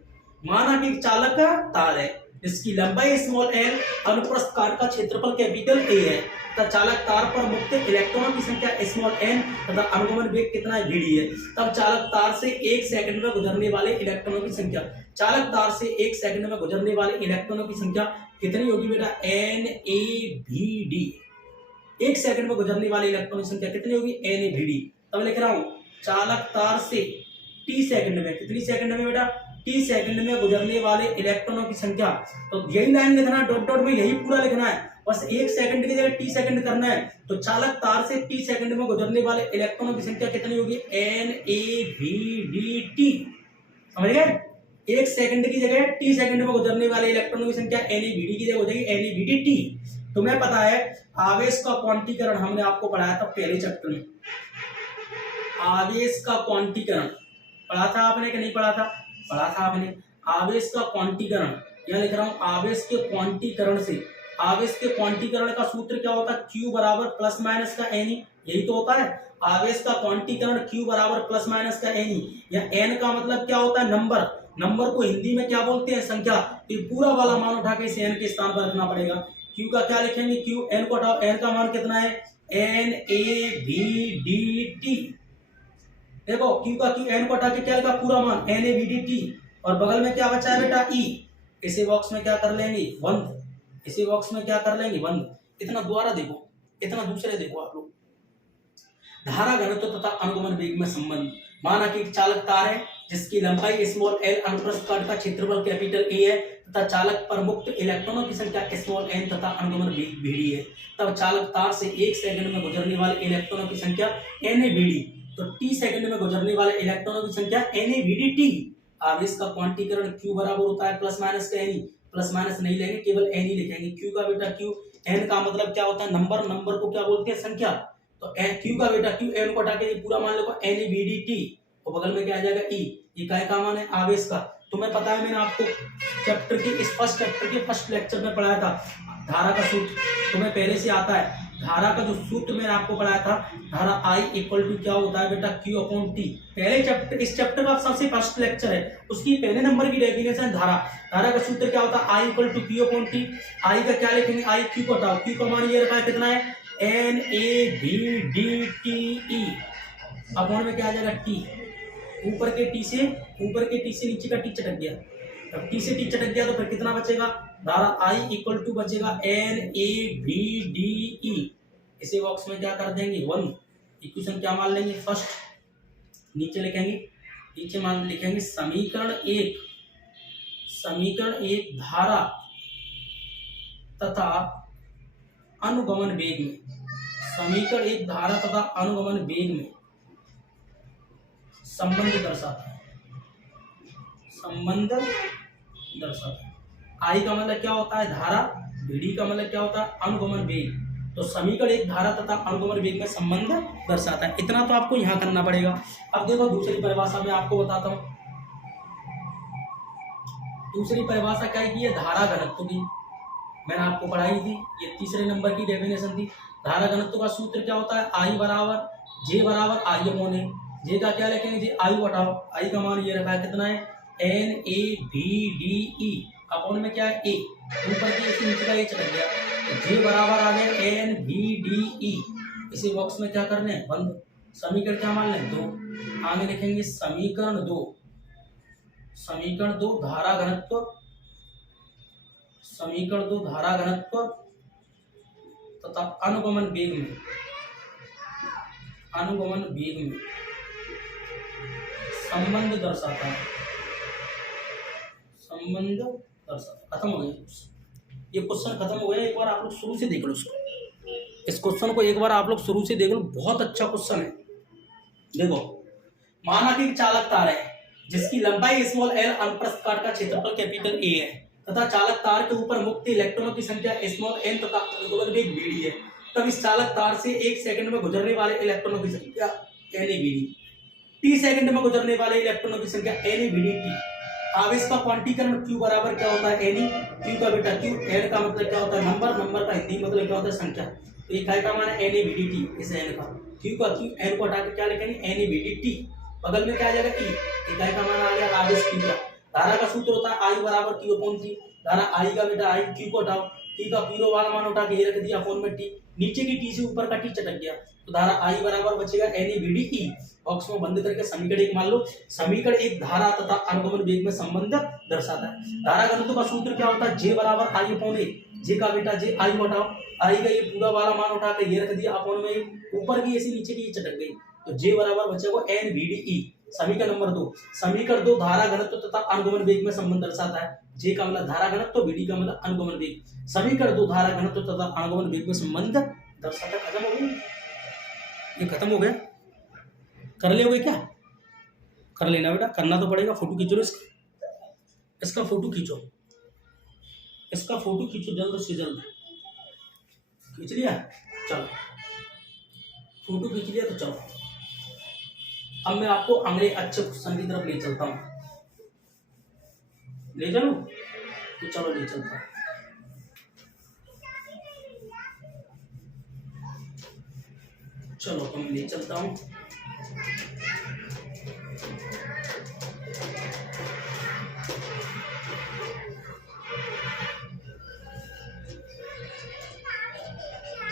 माना कि चालक तार है जिसकी लंबाई स्मॉल l, अनुप्रस्थ काट का क्षेत्रफल कैपिटल A है तथा चालक तार पर मुक्त इलेक्ट्रॉनों की संख्या स्मॉल n तथा अनुगमन वेग कितना है? vd है। तब चालक तार से 1 सेकंड में गुजरने वाले इलेक्ट्रॉनों की संख्या, चालक तार से 1 सेकंड में गुजरने वाले इलेक्ट्रॉनों की संख्या कितनी होगी बेटा? NaVd। 1 सेकंड में गुजरने वाले इलेक्ट्रॉनों की संख्या कितनी होगी? NaVd। तब लिख रहा हूं चालक तार से t सेकंड में, कितनी सेकंड में बेटा? t सेकंड में गुजरने वाले इलेक्ट्रॉनों की संख्या। तो यही लाइन लिखना है, डॉट डॉट में यही पूरा लिखना है, बस 1 सेकंड की जगह t सेकंड करना है। तो चालक तार से t सेकंड में गुजरने वाले इलेक्ट्रॉनों की संख्या कितनी होगी? NaVdt। समझ गए? 1 सेकंड की जगह t सेकंड में गुजरने वाले इलेक्ट्रॉनों की संख्या NaVd की जगह हो जाएगी NaVdt। तुम्हें पता है आवेश का क्वांटीकरण हमने आपको पढ़ाया था पहले चैप्टर में। आवेश का क्वांटीकरण पढ़ा था आपने कि नहीं पढ़ा था? पढ़ा था आपने। आवेश का क्वांटीकरण, यहां लिख रहा हूं आवेश के क्वांटीकरण से, आवेश के क्वांटीकरण का सूत्र क्या होता है? Q बराबर प्लस माइनस का Ne, यही तो होता है आवेश का क्वांटीकरण। Q बराबर प्लस माइनस का Ne, या n का मतलब क्या होता है? नंबर। नंबर को हिंदी में क्या बोलते हैं? संख्या। तो पूरा वाला मान उठा के इसे n के स्थान पर रखना पड़ेगा। Q का क्या लिखेंगे? Q, n को हटाओ, n का मान कितना है? NAVDT। देखो Q का Q, N को हटा के क्या लिखा पूरा मान NAVDT, और बगल में क्या बचा है बेटा E। इसी बॉक्स में क्या कर लेंगे बंद, इसी बॉक्स में क्या कर लेंगे बंद। इतना दोबारा देखो, इतना दूसरे देखो आप लोग। धारा घनत्व तथा अनुगमन वेग में संबंध। माना कि एक चालक तार है जिसकी लंबाई स्मॉल एल, अनुप्रस्थ काट का क्षेत्रफल कैपिटल ए है तथा चालक पर मुक्त इलेक्ट्रॉनों की संख्या स्मॉल एन तथा अनुगमन वेग वीडी है। तब चालक तार से 1 सेकंड में गुजरने वाले इलेक्ट्रॉनों की संख्या NAVD, तो T सेकंड में गुजरने वाले इलेक्ट्रॉनों की संख्या NAVDT। आवेश का क्वांटीकरण Q बराबर होता है प्लस माइनस का NE, प्लस माइनस नहीं लेंगे केवल NE लिखेंगे। Q का बेटा Q, N का मतलब क्या होता है नंबर, नंबर को क्या बोलते हैं संख्या। तो Q का बेटा Q, N को हटा के पूरा मान लो NAVDT, और बगल में क्या आ जाएगा E। ये काय का मान है आवेश का। तुम्हें पता है मैंने आपको चैप्टर के इस फर्स्ट चैप्टर के फर्स्ट लेक्चर में पढ़ाया था धारा का सूत्र, तुम्हें पहले से आता है। धारा का जो सूत्र मैंने आपको पढ़ाया था, धारा I इक्वल टू क्या होता है बेटा Q अपॉन T। पहले चैप्टर, इस चैप्टर का सबसे फर्स्ट लेक्चर है, उसकी पहले नंबर की डेफिनेशन धारा। धारा का सूत्र क्या होता है I equal to Q upon T। I का क्या लिखेंगे I, Q को हटाओ, Q का मान ये रखा है कितना है NAVDTE, अपॉन में क्या आ जाएगा T। ऊपर के T से नीचे का T चटक गया, अब T से T चटक गया तो फिर कितना बचेगा, धारा I इक्वल टू बचेगा NAVDE। इसे बॉक्स में क्या कर देंगे 1। इक्वेशन क्या मान लेंगे फर्स्ट, नीचे लिखेंगे, नीचे मान लिखेंगे समीकरण एक धारा तथा अनुगमन वेग में, समीकरण एक धारा तथा अनुगमन वेग में संबंध दर्शाता है, संबंध दर्शाता है। I का मतलब क्या होता है धारा, VD का मतलब क्या होता है अनुगमन वेग। तो समीकरण एक धारा तथा अनुगमन वेग में संबंध दर्शाता है। इतना तो आपको यहाँ करना पड़ेगा। अब देखो दूसरी परिभाषा में आपको बताता हूँ। दूसरी परिभाषा क्या की है, धारा घनत्व की, मैंने आपको पढ़ाई थी, ये तीसरे नंबर की डेफिनेशन थी। धारा घनत्व का सूत्र क्या होता है I बराबर J बराबर I अपॉन A। J का क्या लिखेंगे जी I हटाओ, I का मान ये रखा है कितना है NAVDE, अपॉन में क्या है A, ऊपर की इसी नीचे का ये चढ़ गया, J बराबर आ गया NVDE। इसी बॉक्स में क्या करने हैं बंद। समीकरण क्या मान लें 2, आगे लिखेंगे समीकरण 2 धारा घनत्व, समीकरण 2 धारा घनत्व तथा अनुगमन वेग में संबंध दर्शाता है, खत्म हो गया ये क्वेश्चन, खत्म हो गया। एक बार आप लोग शुरू से देख लो इसको, इस क्वेश्चन को एक बार आप लोग शुरू से देख लो, बहुत अच्छा क्वेश्चन है। देखो माना कि चालक तार है जिसकी लंबाई स्मॉल एल, अनुप्रस्थ काट का क्षेत्रफल कैपिटल ए है तथा चालक तार के ऊपर मुक्त इलेक्ट्रॉनों की संख्या स्मॉल एन तथा अनुगमन वेग वीडी है। तब इस चालक तार से 1 सेकंड में गुजरने वाले इलेक्ट्रॉनों की संख्या NAVD, T सेकंड में गुजरने वाले इलेक्ट्रॉनों की संख्या NAVDT। आवेश का क्वांटीकरण Q बराबर क्या होता है NE, Q का बेटा Q, N का मतलब क्या होता है नंबर, नंबर का हिंदी मतलब क्या होता है संख्या। तो ये काय का मान है NAVDT, इस N का, Q का Q, N को हटा के क्या लिखेंगे NAVDT, बगल में क्या आ जाएगा E, ये काय का मान आ गया आवेश Q का। धारा का सूत्र होता है I बराबर Q अपॉन T। धारा I का बेटा I, Q को हटाओ, T का पीरो वाला मान उठा के ये रख दिया अपॉन में T, नीचे की T से ऊपर का T चटक गया, तो धारा I बराबर बचेगा NAVDE। बॉक्स में बंद करके समीकरण एक मान लो, समीकरण एक धारा तथा अनुगमन वेग में संबंध दर्शाता है। धारा घनत्व का सूत्र क्या होता है J बराबर I अपॉन A। J का बेटा J, I हटाओ, I का ये पूरा वाला मान उठा के ये रख दिया अपॉन में, ऊपर की ऐसी नीचे की चटक गई, तो J बराबर बचेगा NVDE। समीकरण नंबर 2, समीकरण 2 धारा घनत्व तथा अनुगमन वेग में संबंध दर्शाता है। J का मतलब धारा घनत्व, VD का मतलब अनुगमन वेग। समीकरण 2 धारा घनत्व तथा अनुगमन वेग में संबंध दर्शाता है। खत्म हो गया, ये खत्म हो गया, कर ले क्या कर लेना बेटा, करना तो पड़ेगा। फोटो खींचो इसका फोटो खींचो, इसका फोटो खींचो जल्द से जल्द। खींच लिया, चलो फोटो खींच लिया तो चलो अब मैं आपको अगले अच्छे क्वेश्चन की तरफ ले चलता हूँ। ले चलो तो चलो ले चलता हूँ। चलो तो मैं ले चलता हूँ।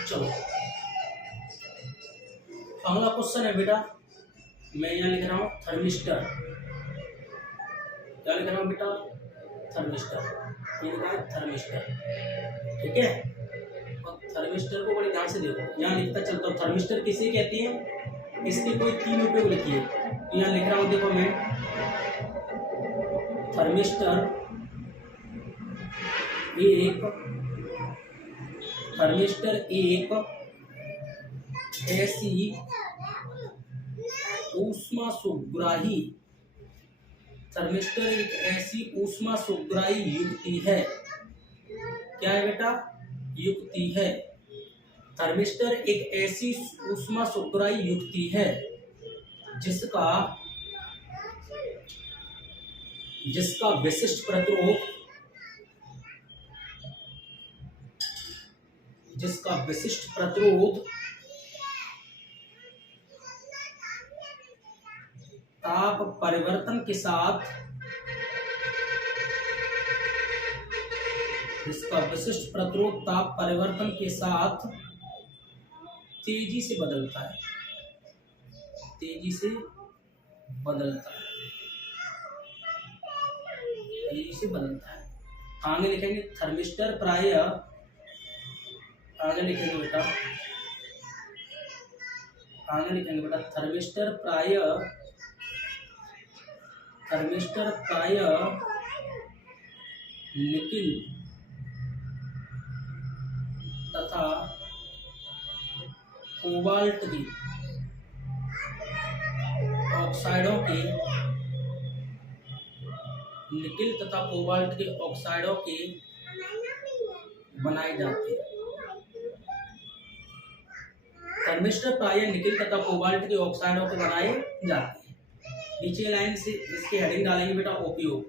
चलो अगला क्वेश्चन है बेटा, मैं यहाँ लिख रहा हूँ थर्मिस्टर। क्या लिख रहा हूँ बेटा? थर्मिस्टर। ये लिखा है थर्मिस्टर, ठीक है। और थर्मिस्टर को बड़े ध्यान से देखो, यहाँ लिखता चलता हूँ थर्मिस्टर किसे कहते हैं, इसके कोई 3 उपयोग लिखिए। तो यहाँ लिख रहा हूँ, देखो मैं, थर्मिस्टर एक ऐसी ऊष्मा सुग्राही, थर्मिस्टर एक ऐसी ऊष्मा सुग्राही युक्ति है। क्या है बेटा? युक्ति है। थर्मिस्टर एक ऐसी ऊष्मा सुग्राही युक्ति है जिसका विशिष्ट प्रतिरोध ताप परिवर्तन के साथ, जिसका विशिष्ट प्रतिरोध ताप परिवर्तन के साथ तेजी से बदलता है, तेजी से बदलता है। आगे लिखेंगे थर्मिस्टर प्राय, आगे लिखेंगे बेटा थर्मिस्टर प्राय निकिल तथा कोबाल्ट की ऑक्साइडों के, निकिल तथा कोबाल्ट के ऑक्साइडों के बनाए जाते हैं। थर्मिस्टर प्राय निकिल तथा कोबाल्ट के ऑक्साइडों के बनाए जाते हैं। नीचे लाइन से इसके हेडिंग डालेंगे बेटा उपयोग।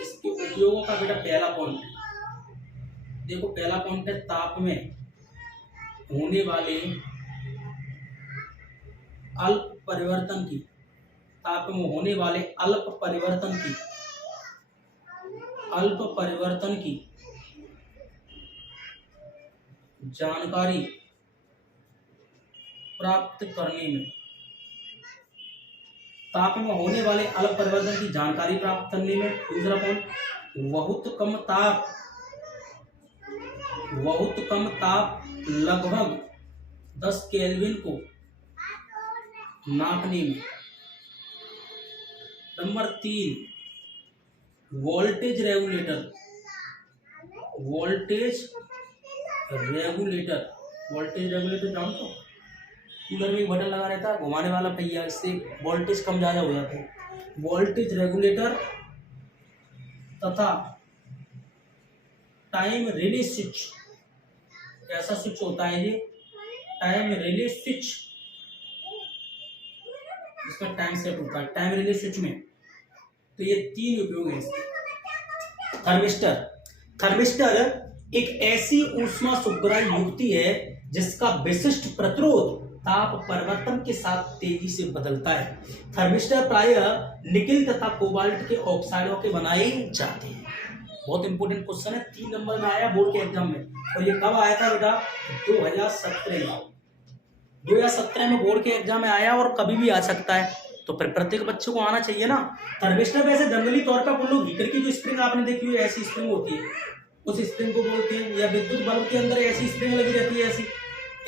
इसके उपयोगों का बेटा पहला पॉइंट देखो, पहला पॉइंट है ताप में होने वाले अल्प परिवर्तन की, ताप में होने वाले अल्प परिवर्तन की जानकारी प्राप्त करने में, ताप में होने वाले अल्प परिवर्तन की जानकारी प्राप्त करने में। दूसरा पॉइंट, बहुत कम ताप लगभग 10 केल्विन को नापने में। नंबर 3, वोल्टेज रेगुलेटर जानते हो? कूलर में एक बटन लगा रहता है घुमाने वाला पहिया, इससे वोल्टेज कम ज़्यादा हो जाता है। वोल्टेज रेगुलेटर तथा टाइम रिले स्विच, ऐसा स्विच होता है ये टाइम रिले स्विच, इसका टाइम सेट होता है टाइम रिले स्विच में। तो ये 3 उपयोग है इसके। थर्मिस्टर एक ऐसी ऊष्मा सुग्राही युक्ति है जिसका विशिष्ट प्रतिरोध ताप परिवर्तन के साथ तेजी से बदलता है। थर्मिस्टर प्राय निकिल तथा कोबाल्ट के ऑक्साइडों के बनाए जाते हैं। बहुत इंपॉर्टेंट क्वेश्चन है, 3 नंबर में आया बोर्ड के एग्जाम में। और ये कब आया था बेटा? 2017 में बोर्ड के एग्जाम में आया, और कभी भी आ सकता है। तो प्रत्येक बच्चे को आना चाहिए ना। थर्मिस्टर वैसे जनरली तौर पर कुल लोग हीटर की जो स्प्रिंग आपने देखी हुई ऐसी स्प्रिंग होती है, उस स्प्रिंग को बोलते हैं, या विद्युत बल्ब के अंदर ऐसी स्प्रिंग लगी रहती है,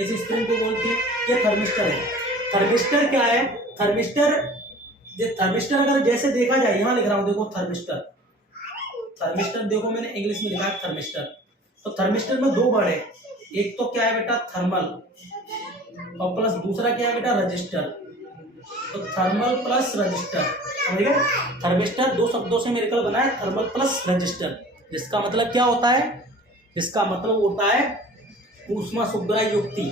ऐसी स्प्रिंग को बोलते हैं। ये थर्मिस्टर है। थर्मिस्टर क्या है? थर्मिस्टर अगर जैसे देखा जाए, यहाँ लिख रहा हूँ देखो, थर्मिस्टर देखो मैंने इंग्लिश में लिखा है थर्मिस्टर। तो थर्मिस्टर में 2 वर्ड है, एक तो क्या है बेटा थर्मल, और प्लस दूसरा क्या है बेटा रजिस्टर। तो थर्मल प्लस रजिस्टर, समझ गए? थर्मिस्टर 2 शब्दों से मिलकर बना है, थर्मल प्लस रजिस्टर, जिसका मतलब क्या होता है? इसका मतलब होता है ऊष्मा सुग्राही युक्ति।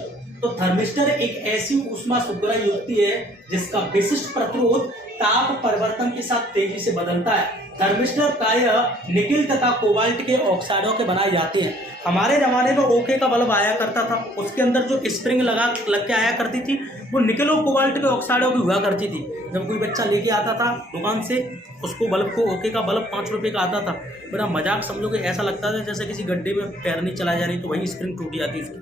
तो थर्मिस्टर एक ऐसी ऊष्मा सुग्राही युक्ति है जिसका विशिष्ट प्रतिरोध ताप परिवर्तन के साथ तेजी से बदलता है। थर्मिस्टर प्राय निकिल तथा कोबाल्ट के ऑक्साइडों के बनाए जाते हैं। हमारे जमाने में ओके का बल्ब आया करता था, उसके अंदर जो स्प्रिंग लग के आया करती थी वो निकिल और कोबाल्ट के ऑक्साइडों की हुआ करती थी। जब कोई बच्चा लेके आता था दुकान से उसको बल्ब को, ओके का बल्ब 5 रुपये का आता था, मेरा मजाक समझो कि ऐसा लगता था जैसे किसी गड्ढे में पैर नहीं चला जा रही, तो वही स्प्रिंग टूट जाती उसकी।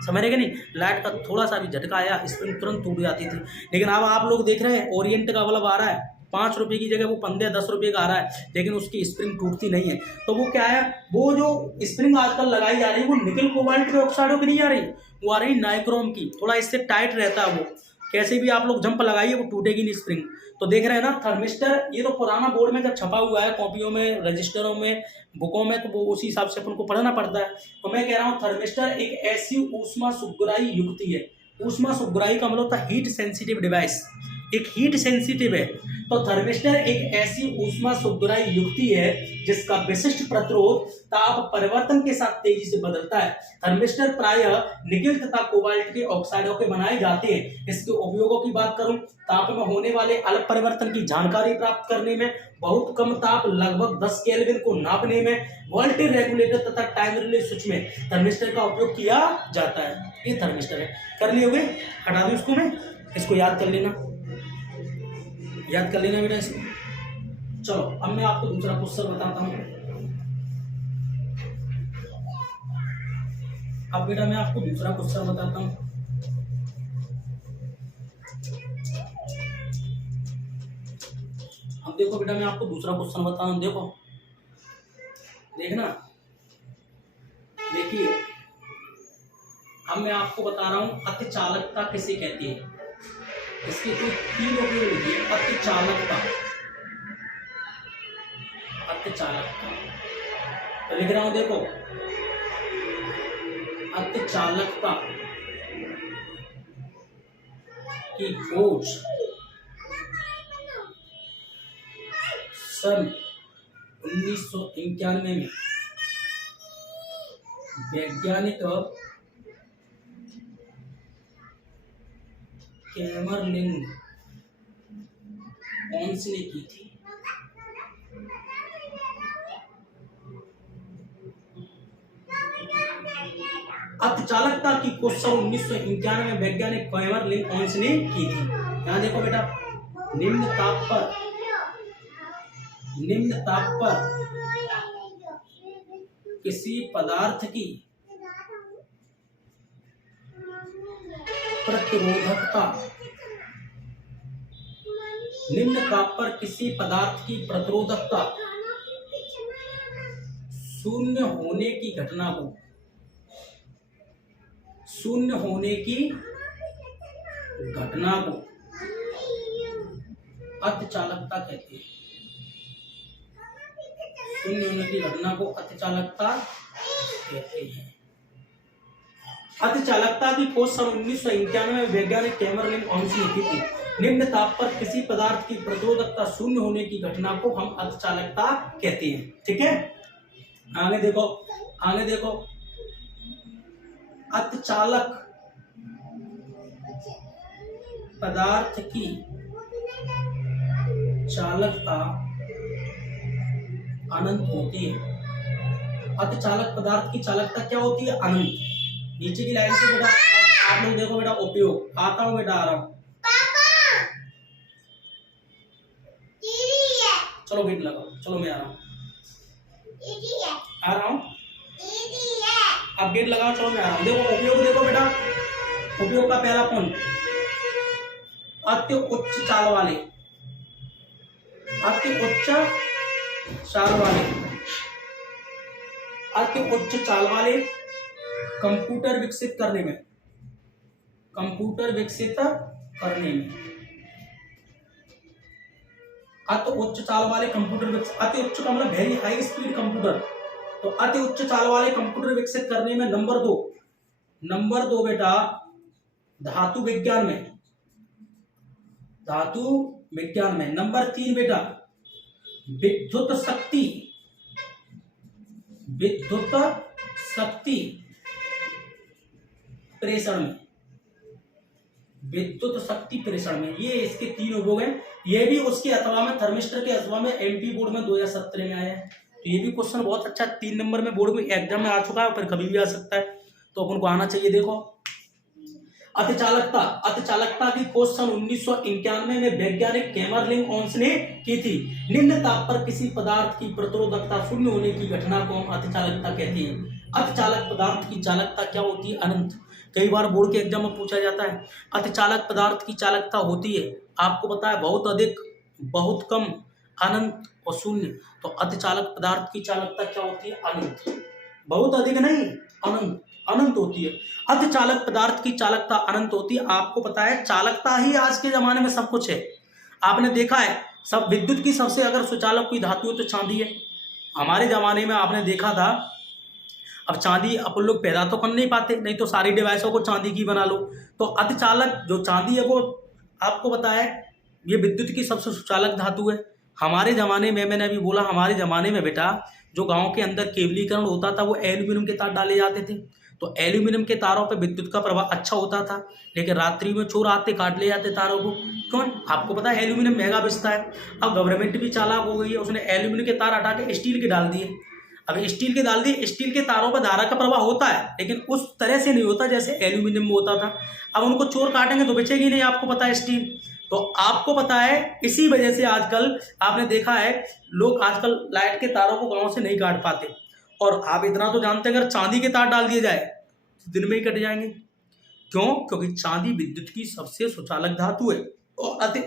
समझ रहे कि नहीं, लाइट का थोड़ा सा भी झटका आया स्प्रिंग तुरंत टूट जाती थी। लेकिन अब आप लोग देख रहे हैं ओरिएंट का बल्ब आ रहा है 5 रुपये की जगह वो 15-10 रुपये का आ रहा है, लेकिन उसकी स्प्रिंग टूटती नहीं है। तो वो क्या है, वो जो स्प्रिंग आजकल लगाई जा रही है वो निकल कोबाल्ट के ऑक्साइडों की नहीं आ रही, वो आ रही नाइक्रोम की। थोड़ा इससे टाइट रहता है, वो कैसे भी आप लोग जंप लगाइए वो टूटेगी नहीं स्प्रिंग। तो देख रहे हैं ना थर्मिस्टर, ये तो पुराना बोर्ड में जब छपा हुआ है कॉपियों में, रजिस्टरों में, बुकों में, तो वो उसी हिसाब से अपन को पढ़ना पड़ता है। तो मैं कह रहा हूँ थर्मिस्टर एक ऐसी ऊष्मा सुग्राही युक्ति है। ऊष्मा सुग्राही का मतलब होता है हीट सेंसिटिव डिवाइस, एक हीट सेंसिटिव है। तो थर्मिस्टर एक ऐसी ऊष्मा सुग्राही युक्ति है जिसका विशिष्ट प्रतिरोध ताप परिवर्तन के साथ तेजी से बदलता है। थर्मिस्टर प्रायः निकेल तथा कोबाल्ट के ऑक्साइडों के बनाए जाते हैं। इसके उपयोगों की बात करूं, ताप में होने वाले अल्प परिवर्तन की जानकारी प्राप्त करने में, बहुत कम ताप लगभग 10 केल्विन को नापने में, वोल्टेज रेगुलेटर तथा टाइम रिले स्विच में थर्मिस्टर का उपयोग किया जाता है। ये थर्मिस्टर है। कर लिए होगे, हटा दूं इसको, मैं इसको याद कर लेना, याद कर लेना बेटा इसको। चलो अब मैं आपको दूसरा क्वेश्चन बताता हूं। अब बेटा मैं आपको दूसरा क्वेश्चन बताता हूं। अब देखो बेटा मैं आपको दूसरा क्वेश्चन बताता हूं, देखो देखना, देखिए अब मैं आपको बता रहा हूं अतिचालकता किसे कहती है। इसके जो 3 उपयोग लिखिए, अतिचालकता, अतिचालकता। तो लिख रहा हूं देखो, अतिचालकता की खोज सन 1991 में वैज्ञानिक कैमरलिन ओन्स ने की थी। अतिचालकता की खोज सन 1991 में वैज्ञानिक कैमरलिन ओन्स ने की थी। यहाँ देखो बेटा, निम्न ताप पर किसी पदार्थ की प्रतिरोधकता, निम्न ताप पर किसी पदार्थ की प्रतिरोधकता शून्य होने की घटना को, शून्य होने की घटना को अतिचालकता कहते हैं। शून्य होने की घटना को अतिचालकता कहते हैं। अतिचालकता की खोज सन 1991 में वैज्ञानिक कैमरलिन ओन्स ने की थी। निम्न ताप पर किसी पदार्थ की प्रतिरोधकता शून्य होने की घटना को हम अतिचालकता कहते हैं। ठीक है, आगे देखो, आगे देखो, अतिचालक पदार्थ की चालकता अनंत होती है। अतिचालक पदार्थ की चालकता क्या होती है? अनंत। नीचे की लाइन से बेटा आप लोग देखो बेटा, उपयोग आता हूं बेटा, आ रहा हूं। चलो गेट लगाओ, चलो मैं आ रहा हूं, आ रहा हूं। अब गेट लगाओ, चलो मैं आ रहा हूं। देखो उपयोग, देखो बेटा, उपयोग का पहला पॉइंट, अति उच्च चाल वाले, अति उच्च चाल वाले, अति उच्च चाल वाले कंप्यूटर विकसित करने में, कंप्यूटर विकसित करने में, अति उच्च चाल वाले कंप्यूटर विकसित, अति उच्च का मतलब वेरी हाई स्पीड कंप्यूटर। तो अति उच्च चाल वाले कंप्यूटर विकसित करने में नंबर 2, नंबर 2 बेटा धातु विज्ञान में, धातु विज्ञान में। नंबर 3 बेटा विद्युत शक्ति, विद्युत शक्ति प्रेषण में, विद्युत शक्ति प्रेषण में। ये इसके 3 उपयोग हैं। ये भी उसके अथवा में, थर्मिस्टर के अथवा में एमपी बोर्ड में 2017 में आया है। तो ये भी क्वेश्चन बहुत अच्छा 3 नंबर में बोर्ड में एग्जाम में आ चुका है, फिर कभी भी आ सकता है, तो अपन को आना चाहिए। देखो अतिचालकता, अतिचालकता की खोज सन 1991 में वैज्ञानिक कैमरलिन ओन्स ने की थी। निम्न ताप पर किसी पदार्थ की प्रतिरोधकता शून्य होने की घटना को हम अतिचालकता कहते हैं। अतिचालक पदार्थ की चालकता क्या होती है? अनंत। कई बार बोर्ड के एग्जाम में पूछा जाता है अतिचालक पदार्थ की चालकता होती है, आपको पता है बहुत अधिक, बहुत कम, अनंत और शून्य। तो अतिचालक पदार्थ की चालकता क्या होती है? अनंत। बहुत अधिक नहीं, अनंत, अनंत होती है। अतिचालक पदार्थ की चालकता अनंत होती है। आपको पता है चालकता ही आज के जमाने में सब कुछ है। आपने देखा है सब विद्युत की सबसे अगर सुचालक कोई धातु है तो चांदी है। हमारे जमाने में आपने देखा था, अब चांदी अपन लोग पैदा तो कर नहीं पाते, नहीं तो सारी डिवाइसों को चांदी की बना लो। तो अतिचालक जो चांदी है वो आपको पता है ये विद्युत की सबसे सुचालक धातु है। हमारे ज़माने में, मैंने अभी बोला हमारे ज़माने में बेटा, जो गांव के अंदर केबलीकरण होता था वो एल्यूमिनियम के तार डाले जाते थे। तो एल्यूमिनियम के तारों पर विद्युत का प्रभाव अच्छा होता था, लेकिन रात्रि में चोर आते काट ले जाते तारों को। कौन? आपको पता है एल्यूमिनियम महंगा बिकता है। अब गवर्नमेंट भी चालाक हो गई है, उसने एल्यूमिनियम के तार हटा के स्टील के डाल दिए। अब स्टील के डाल दिए, स्टील के तारों पर धारा का प्रवाह होता है, लेकिन उस तरह से नहीं होता जैसे एल्यूमिनियम में होता था। अब उनको चोर काटेंगे तो बेचेगी नहीं, आपको पता है स्टील। तो आपको पता है इसी वजह से आजकल आपने देखा है लोग आजकल लाइट के तारों को गांव से नहीं काट पाते। और आप इतना तो जानते हैं अगर चांदी के तार डाल दिए जाए तो दिन में ही कट जाएंगे। क्यों? क्योंकि चांदी विद्युत की सबसे सुचालक धातु है और अति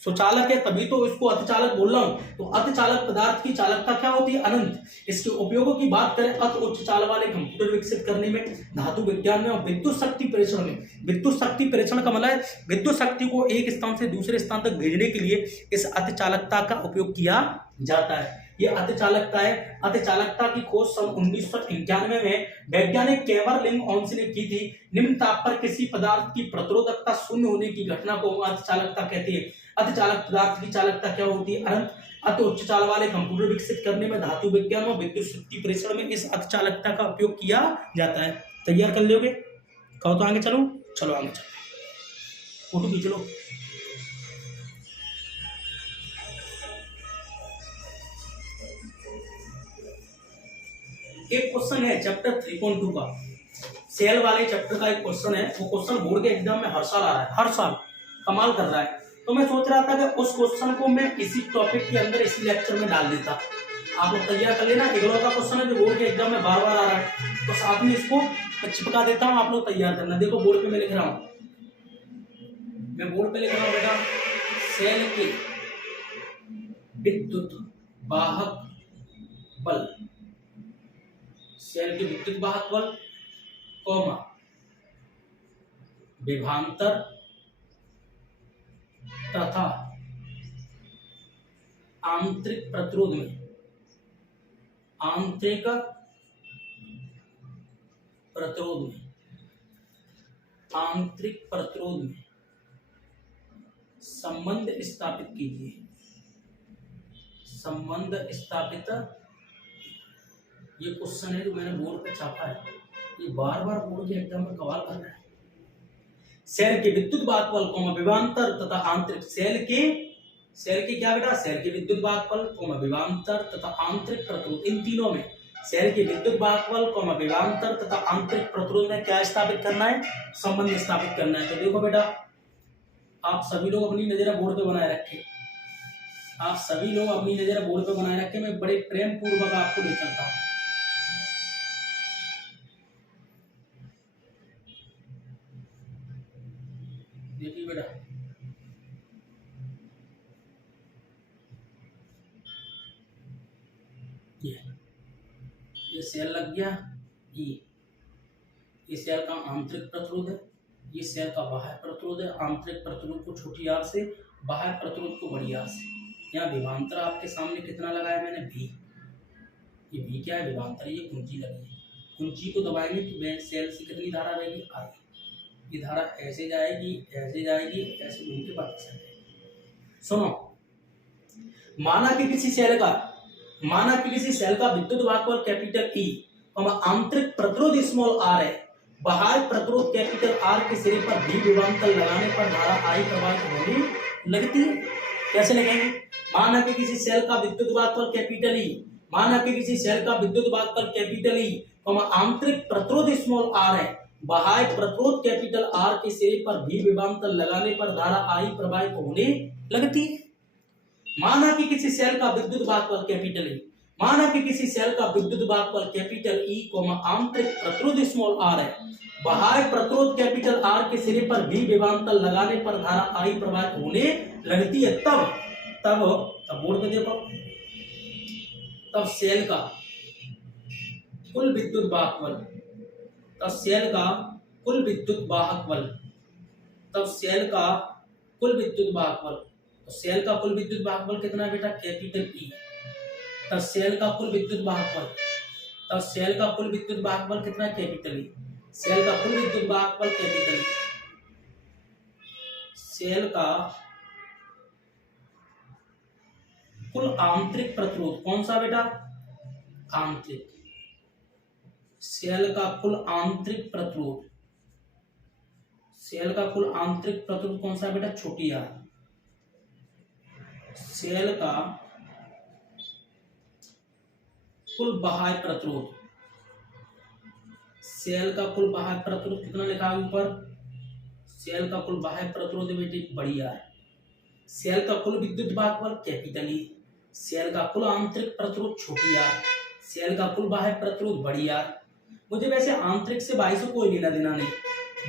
सुचालक है तभी तो इसको अतिचालक बोल रहा हूं। तो अतिचालक पदार्थ की चालकता क्या होती है? अनंत। इसके उपयोगों की बात करें अति उच्च चाल वाले कंप्यूटर विकसित करने में, धातु विज्ञान में और विद्युत शक्ति प्रेषण में। विद्युत शक्ति प्रेषण का मतलब है विद्युत शक्ति को एक स्थान से दूसरे स्थान तक भेजने के लिए इस अतिचालकता का उपयोग किया जाता है। ये अतिचालकता है। अतिचालकता की खोज सन 1991 में वैज्ञानिक केवरलिंग ओन्स ने की थी। निम्न ताप पर किसी पदार्थ की प्रतिरोधकता शून्य होने की घटना को अतिचालकता कहते हैं। अतिचालक पदार्थ की चालकता क्या होती है? अनंत। अति उच्च चाल वाले कंप्यूटर विकसित करने में, धातु विज्ञान और विद्युत शक्ति प्रेषण में इस अतिचालकता का उपयोग किया जाता है। तैयार कर लोगे? कहो तो आगे चलो, चलो आगे चलो, फोटो खींच लो। एक क्वेश्चन है चैप्टर 3.2 का, सेल वाले चैप्टर का एक क्वेश्चन है। वो क्वेश्चन बोर्ड के एग्जाम में हर साल आ रहा है, हर साल कमाल कर रहा है। तो मैं सोच रहा था कि उस क्वेश्चन को मैं इसी टॉपिक के अंदर इसी लेक्चर में डाल देता। आप लोग तैयार कर लेना। इकलौता क्वेश्चन है जो बोर्ड के एग्जाम में बार बार आ रहा है, तो साथ में इसको मैं चिपका देता हूँ, आप लोग तैयार करना। देखो बोर्ड पे मैं लिख रहा हूँ, मैं बोर्ड पे लिख रहा हूँ बेटा, सेल के विद्युत वाहक बल, सेल के विद्युत वाहक बल, कॉमा विभवांतर तथा आंतरिक प्रतिरोध में, आंतरिक प्रतिरोध में, आंतरिक प्रतिरोध में संबंध स्थापित कीजिए। संबंध स्थापित, ये क्वेश्चन है जो मैंने बोर्ड पे छापा है, ये बार बार बोर्ड के एग्जाम में कमाल कर रहा है। सेल के विद्युत वाहक बल कॉमा विभवांतर तथा आंतरिक, सेल के क्या बेटा? सेल के विद्युत वाहक बल कॉमा विभवांतर तथा आंतरिक प्रतिरोध, इन तीनों में सेल के विद्युत वाहक बल कॉमा विभवांतर तथा आंतरिक प्रतिरोध में क्या स्थापित करना है? संबंध स्थापित करना है। तो देखो बेटा, आप सभी लोग अपनी नजर बोर्ड पे बनाए रखें, आप सभी लोग अपनी नजर बोर्ड पे बनाए रखें। मैं बड़े प्रेम पूर्वक आपको ले चलता हूं। देखिए बेटा, ये सेल लग गया, ये सेल का आंतरिक प्रतिरोध है, ये सेल का बाह्य प्रतिरोध है। आंतरिक प्रतिरोध को छोटी आर से, बाह्य प्रतिरोध को बड़ी आर से। यहाँ विभवांतर आपके सामने कितना लगाया मैंने? V। ये V क्या है? विभवांतर। ये कुंजी लगी है, कुंजी को दबाएंगे तो सेल से कितनी धारा रहेगी? I। ये धारा ऐसे जाएगी, ऐसे जाएगी, ऐसे घूम के वापस आ जाएगी। सुनो, माना कि किसी सेल का विद्युत वाहक बल कैपिटल E, आंतरिक प्रतिरोध स्मॉल r है, बाह्य प्रतिरोध कैपिटल R के सिरे पर V विभवांतर लगाने पर धारा I प्रवाहित होने लगती है। कैसे लगेंगे? माना कि किसी सेल का विद्युत वाहक बल कैपिटल E, माना कि किसी सेल का विद्युत वाहक बल कैपिटल E, आंतरिक प्रतिरोध स्मॉल r है, बाह्य प्रतिरोध कैपिटल R के सिरे पर V विभवांतर लगाने पर धारा I प्रवाहित होने लगती है। माना कि किसी सेल का विद्युत वाहक बल कैपिटल E, माना कि किसी सेल का विद्युत वाहक बल कैपिटल E, आंतरिक प्रतिरोध स्मॉल r है, बाह्य प्रतिरोध कैपिटल आर के सिरे पर बी विभवांतर लगाने पर धारा आई प्रवाहित होने लगती है। तब बोर्ड पे देखो, तब सेल का कुल विद्युत वाहक बल, तब सेल का कुल विद्युत वाहक बल, तब सेल का कुल विद्युत वाहक बल, तो सेल का कुल विद्युत वाहक बल कितना है बेटा, कैपिटल ई। तब सेल का कुल विद्युत वाहक बल, तब सेल का कुल विद्युत वाहक बल कितना है, कैपिटल ई। सेल का कुल विद्युत वाहक बल कैपिटल ई। सेल का कुल आंतरिक प्रतिरोध कौन सा बेटा, आंतरिक। सेल का कुल आंतरिक प्रतिरोध, सेल का कुल आंतरिक प्रतिरोध कौन सा बेटा, छोटी आर। सेल का कुल बाह्य प्रतिरोध, सेल का कुल बाह्य प्रतिरोध कितना लिखा है ऊपर, सेल का कुल बाह्य प्रतिरोध बेटी बड़ी आर। सेल का कुल विद्युत वाहक बल कैपिटल ई। सेल का कुल आंतरिक प्रतिरोध छोटी आर। सेल का कुल बाह्य प्रतिरोध बड़ी आर। मुझे वैसे आंतरिक से बाह्य से कोई लेना देना नहीं,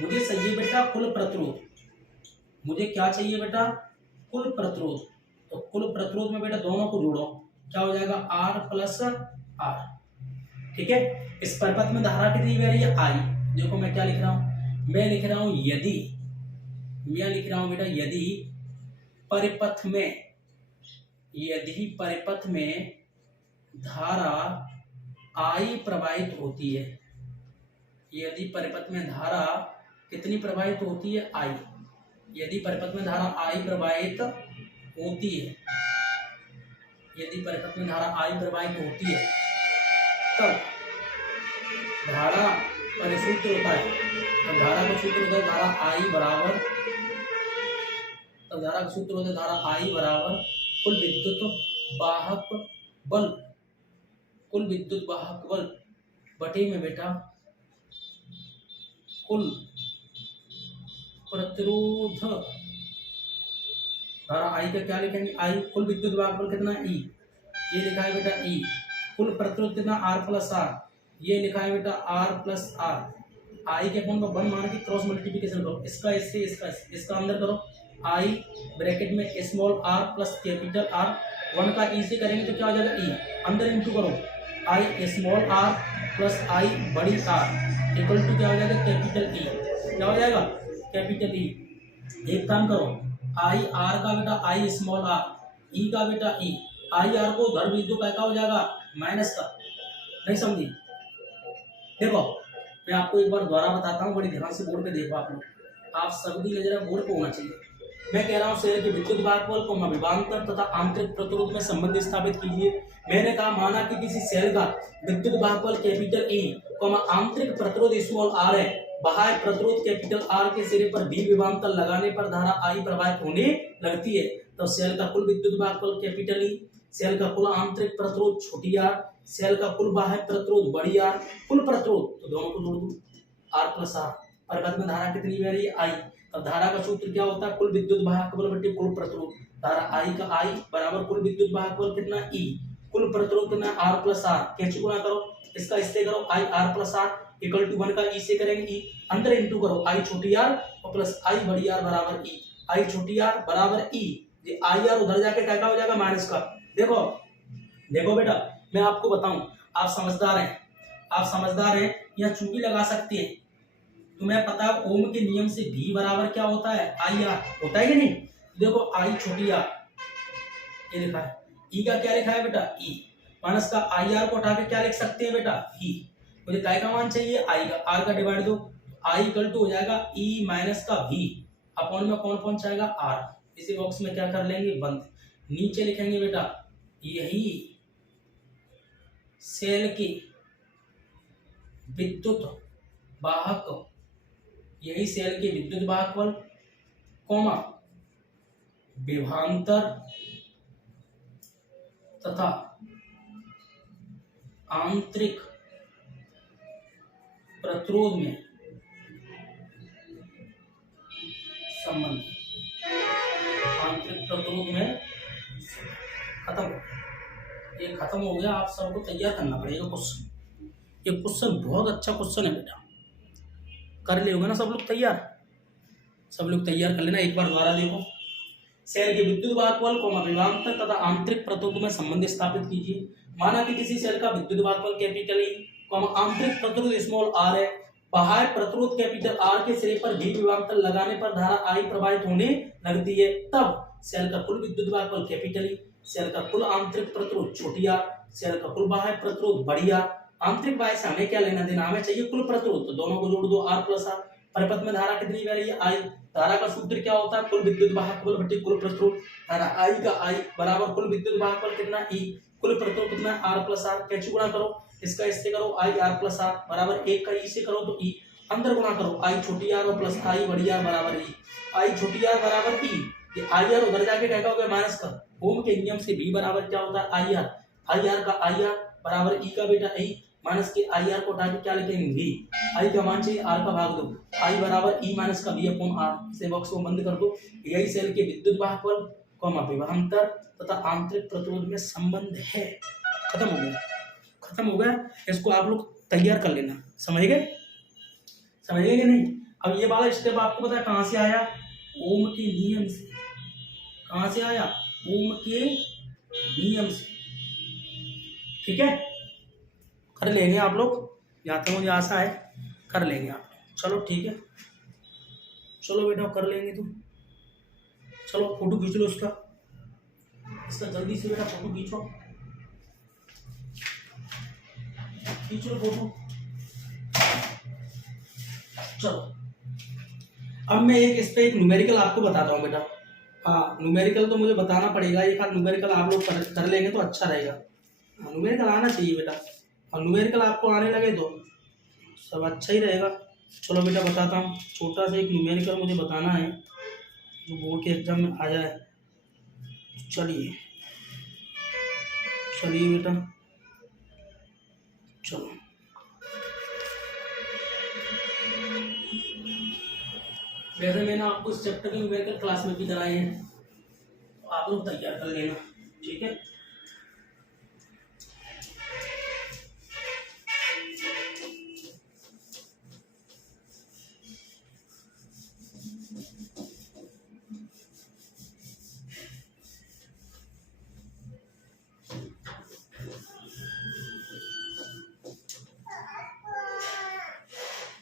मुझे चाहिए बेटा कुल प्रतिरोध। मुझे क्या चाहिए बेटा, कुल प्रतिरोध। तो कुल प्रतिरोध में बेटा दोनों को जोड़ो, क्या हो जाएगा, आर प्लस आर। ठीक है, इस परिपथ में धारा कितनी बह रही है, आई। देखो मैं क्या लिख रहा हूं, मैं लिख रहा हूं यदि, मैं लिख रहा हूं बेटा यदि परिपथ में, यदि परिपथ में धारा आई प्रवाहित होती है, यदि परिपथ में धारा कितनी प्रवाहित होती है, आई। यदि परिपथ में धारा आई प्रवाहित होती है, यदि परिपथ में धारा आई प्रवाहित होती है, तब धारा का सूत्र होता है, तब धारा का सूत्र होता है धारा आई बराबर, तब धारा का सूत्र होता है धारा आई बराबर कुल विद्युत वाहक बल, कुल विद्युत वाहक बल बटे में बेटा कुल प्रतिरोध। धारा आई का क्या लिखेंगे, आई। कुल विद्युत वाहक बल कितना, ई, ये लिखा है बेटा ई। कुल प्रतिरोध कितना, आर प्लस आर, ये लिखा है बेटा आर प्लस आर। आई के अपन वन मान के क्रॉस मल्टीप्लिकेशन करो, इसका इससे, इसका अंदर करो। आई ब्रैकेट में small R plus capital R, one का ई से करेंगे तो क्या हो जाएगा, ई। अंदर इंटू करो, आई स्मॉल आर प्लस आई बड़ी आर इक्वल टू क्या हो जाएगा, कैपिटल ई। क्या हो जाएगा, कैपिटल ई। एक काम करो, आई आर का बेटा आई स्मॉल आर, ई का बेटा ई। आई आर को उधर भेज दो, क्या हो जाएगा, माइनस का। नहीं समझी, देखो मैं आपको एक बार दोबारा बताता हूँ, बड़ी ध्यान से बोर्ड पे देखो आप लोग, आप सभी नजर बोर्ड पे होना चाहिए। मैं कह रहा हूँ सेल के विद्युत वाहक बल को विभवांतर तथा आंतरिक प्रतिरोध में संबंध स्थापित कीजिए। मैंने कहा माना कि किसी सेल का विद्युत वाहक बल कैपिटल ई, आंतरिक प्रतिरोध स्मॉल आर है, बाह्य प्रतिरोध कैपिटल आर के सिरे पर बी विभवांतर लगाने पर धारा आई प्रवाहित होने लगती है। तो सेल का कुल विद्युत वाहक बल कैपिटल ई, सेल का कुल आंतरिक प्रतिरोध छोटी आर, सेल का कुल बाह्य प्रतिरोध बड़ी आर, कुल प्रतिरोध तो दोनों को जोड़ दो, आर प्लस आर। परिपथ में धारा कितनी बह रही है, आई। अब धारा का सूत्र क्या होता है, कुल विद्युत वाहक बल बटे कुल प्रतिरोध। धारा आई का आई बराबर कुल विद्युत वाहक बल कितना, ई। कुल प्रतिरोध कितना, आर प्लस आर। कैसे गुणा करो, इसका इससे करो, I R plus R equal to 1 का ई से करेंगे ई, अंदर इंटू करो, आई छोटी आर और प्लस आई बड़ी आर बराबर ई। आई छोटी आर बराबर ई, ये आई आर उधर जाके क्या हो जाएगा, माइनस का। देखो देखो बेटा मैं आपको बताऊं, आप समझदार हैं, आप समझदार हैं, यहाँ चूंकि लगा सकते हैं। तुम्हें पता है ओम के नियम से भी बराबर क्या होता है, आई आर होता है कि नहीं। देखो आई छोटी आर ये लिखा है, ई का क्या लिखा है बेटा, ई। माइनस का आई आर को उठा के क्या लिख सकते हैं बेटा, ई। मुझे काय का मान चाहिए, आई का। आर का डिवाइड दो, आई इक्वल टू हो जाएगा ई माइनस का भी, अपॉन में कौन पहुंचाएगा, आर। इसी बॉक्स में क्या कर लेंगे, बंद। नीचे लिखेंगे बेटा यही सेल की विद्युत वाहक, यही सेल के विद्युत वाहक बल कोमा विभवांतर तथा आंतरिक प्रतिरोध में संबंध, आंतरिक प्रतिरोध में खत्म। ये खत्म हो गया, आप सबको तैयार करना पड़ेगा क्वेश्चन। ये क्वेश्चन बहुत अच्छा क्वेश्चन है बेटा, कर ले होगा ना सब लोग तैयार, सब लोग तैयार कर लेना। एक बार दोबारा देखो, सेल के विद्युत वाहकबल विभवांतर तथा आंतरिक प्रतिरोध में संबंध स्थापित कीजिए। माना कि किसी सेल का विद्युत वाहकबल कैपिटल ई, आंतरिक प्रतिरोध स्मॉल आर है, बाह्य प्रतिरोध कैपिटल आर के सिरे पर भी विभवांतर लगाने पर धारा आई प्रवाहित होने लगती है, तब सेल का कुल विद्युत वाहकबल कैपिटल ई, सेल का कुल आंतरिक प्रतिरोध छोटी आर, सेल का कुल बाह्य प्रतिरोध बड़ी आर। आंतरिक बाह्य से हमें क्या लेना देना, हमें चाहिए कुल प्रतिरोध, तो दोनों को जोड़ दो आर प्लस आर। परिपथ में धारा कितनी बह रही है, आई। धारा का सूत्र क्या होता है, कुल विद्युत वाहकबल बटे कुल प्रतिरोध। धारा आई का आई बराबर कुल विद्युत वाहकबल कितना ई, कुल प्रतिरोध कितना आर प्लस आर। कैसे गुणा करो, इसका इससे करो आई आर प्लस आर बराबर एक का ई से करो तो ई, अंदर गुणा करो आई छोटी आर और प्लस आई बड़ी आर बराबर ई, आई छोटी आर बराबर ई। ये आई आर उधर जाके क्या होगा माइनस का, ओम के नियम से भी बराबर क्या होता है आई आर, आई आर का आई आर बराबर ई का बेटा ई, माइनस के आई आर को हटा के क्या लिखेंगे वी, आई का मान चाहिए आर का भाग दो, आई बराबर ई माइनस का वी अपॉन आर। इसे बॉक्स को बंद कर दो। यही सेल के विद्युत वाहकबल विभवांतर तथा आंतरिक प्रतिरोध में संबंध है। खत्म हो गया, खत्म हो गया। इसको आप लोग तैयार कर लेना, समझ गए, समझ गए कि नहीं। अब ये वाला स्टेप आपको पता है कहां से आया, ओम के नियम से। कहां से आया, ओम के नियम से। ठीक है, कर लेंगे आप लोग, जहाँ तक मुझे आशा है कर लेंगे आप। चलो ठीक है, चलो बेटा कर लेंगे तुम। चलो फोटो खींच लो उसका, इसका जल्दी से बेटा फोटो खींचो, खींच लो फोटो। चलो अब मैं एक इस पे एक न्यूमेरिकल आपको बताता हूँ बेटा। हाँ न्यूमेरिकल तो मुझे बताना पड़ेगा, एक आध न्यूमेरिकल आप लोग कर लेंगे तो अच्छा रहेगा। न्यूमेरिकल आना चाहिए बेटा, और न्यूमेरिकल आपको आने लगे तो सब अच्छा ही रहेगा। चलो बेटा बताता हूँ, छोटा सा एक न्यूमेरिकल मुझे बताना है जो बोर्ड के एग्जाम में आ जाए। चलिए चलिए बेटा, चलो वैसे मैंने आपको इस चैप्टर के न्यूमेरिकल क्लास में भी कराए हैं, तो आप लोग तैयार कर लेना, ठीक है।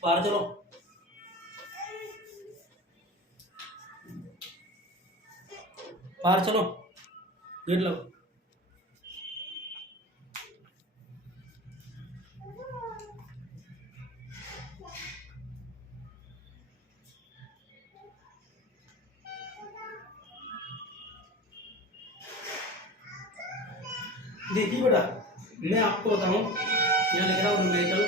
बाहर चलो, बाहर चलो, गेट लो। देखिए बेटा मैं आपको बताऊं, यहाँ लिख रहा हूं न्यूमेरिकल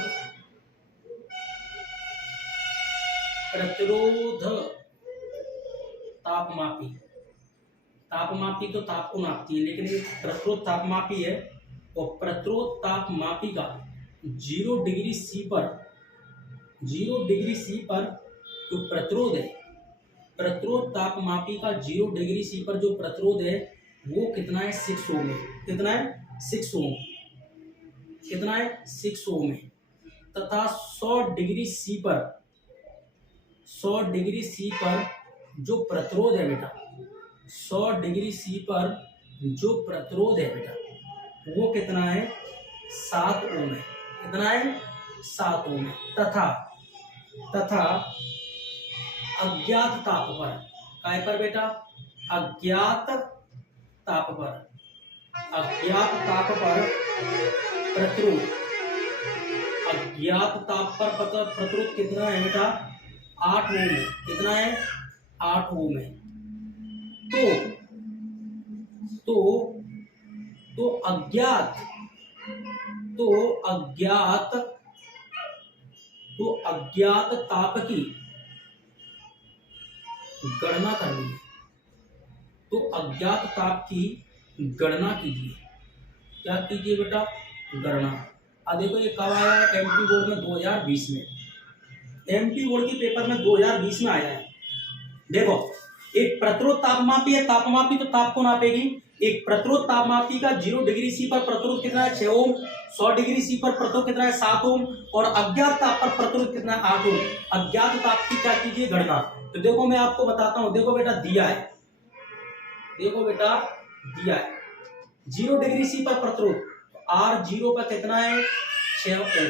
प्रतिरोध तापमापी। तापमापी तो ताप को नापती है, लेकिन ये प्रतिरोध तापमापी है, और प्रतिरोध तापमापी का 0 डिग्री सी पर, 0 डिग्री सी पर जो प्रतिरोध है, प्रतिरोध तापमापी का 0 डिग्री सी पर जो प्रतिरोध है वो कितना है 6 ओम है। कितना है 6 ओम, कितना है 6 ओम है। तथा 100 डिग्री सी पर, 100 डिग्री सी पर जो प्रतिरोध है बेटा, 100 डिग्री सी पर जो प्रतिरोध है बेटा वो कितना है 7 ओम है। कितना है 7 ओम है। तथा अज्ञात ताप पर, काय पर बेटा, अज्ञात ताप पर, अज्ञात ताप पर प्रतिरोध, अज्ञात ताप पर प्रतिरोध कितना है बेटा 8 ओम है। कितना है 8 ओम है। तो अज्ञात, तो अज्ञात ताप की गणना करनी है। तो अज्ञात ताप की गणना कीजिए। क्या कीजिए बेटा, गणना। अब देखो ये कब आया है एमपी बोर्ड में 2020 में, एमपी बोर्ड के पेपर में 2020 में आया है। देखो एक प्रतिरोध तापमापी है, तापमापी तो ताप को नापेगी, एक प्रतिरोध तापमापी का 0 डिग्री सी पर प्रतिरोध कितना है 6 ओम, 100 डिग्री सी पर प्रतिरोध कितना है 7 ओम और अज्ञात ताप पर प्रतिरोध कितना है 8 ओम। अज्ञात ताप की क्या कीजिए गणना। तो देखो मैं आपको बताता हूं, देखो बेटा दिया है, देखो बेटा दिया है 0 डिग्री सी पर प्रतिरोध, आर 0 पर कितना है 6 ओम।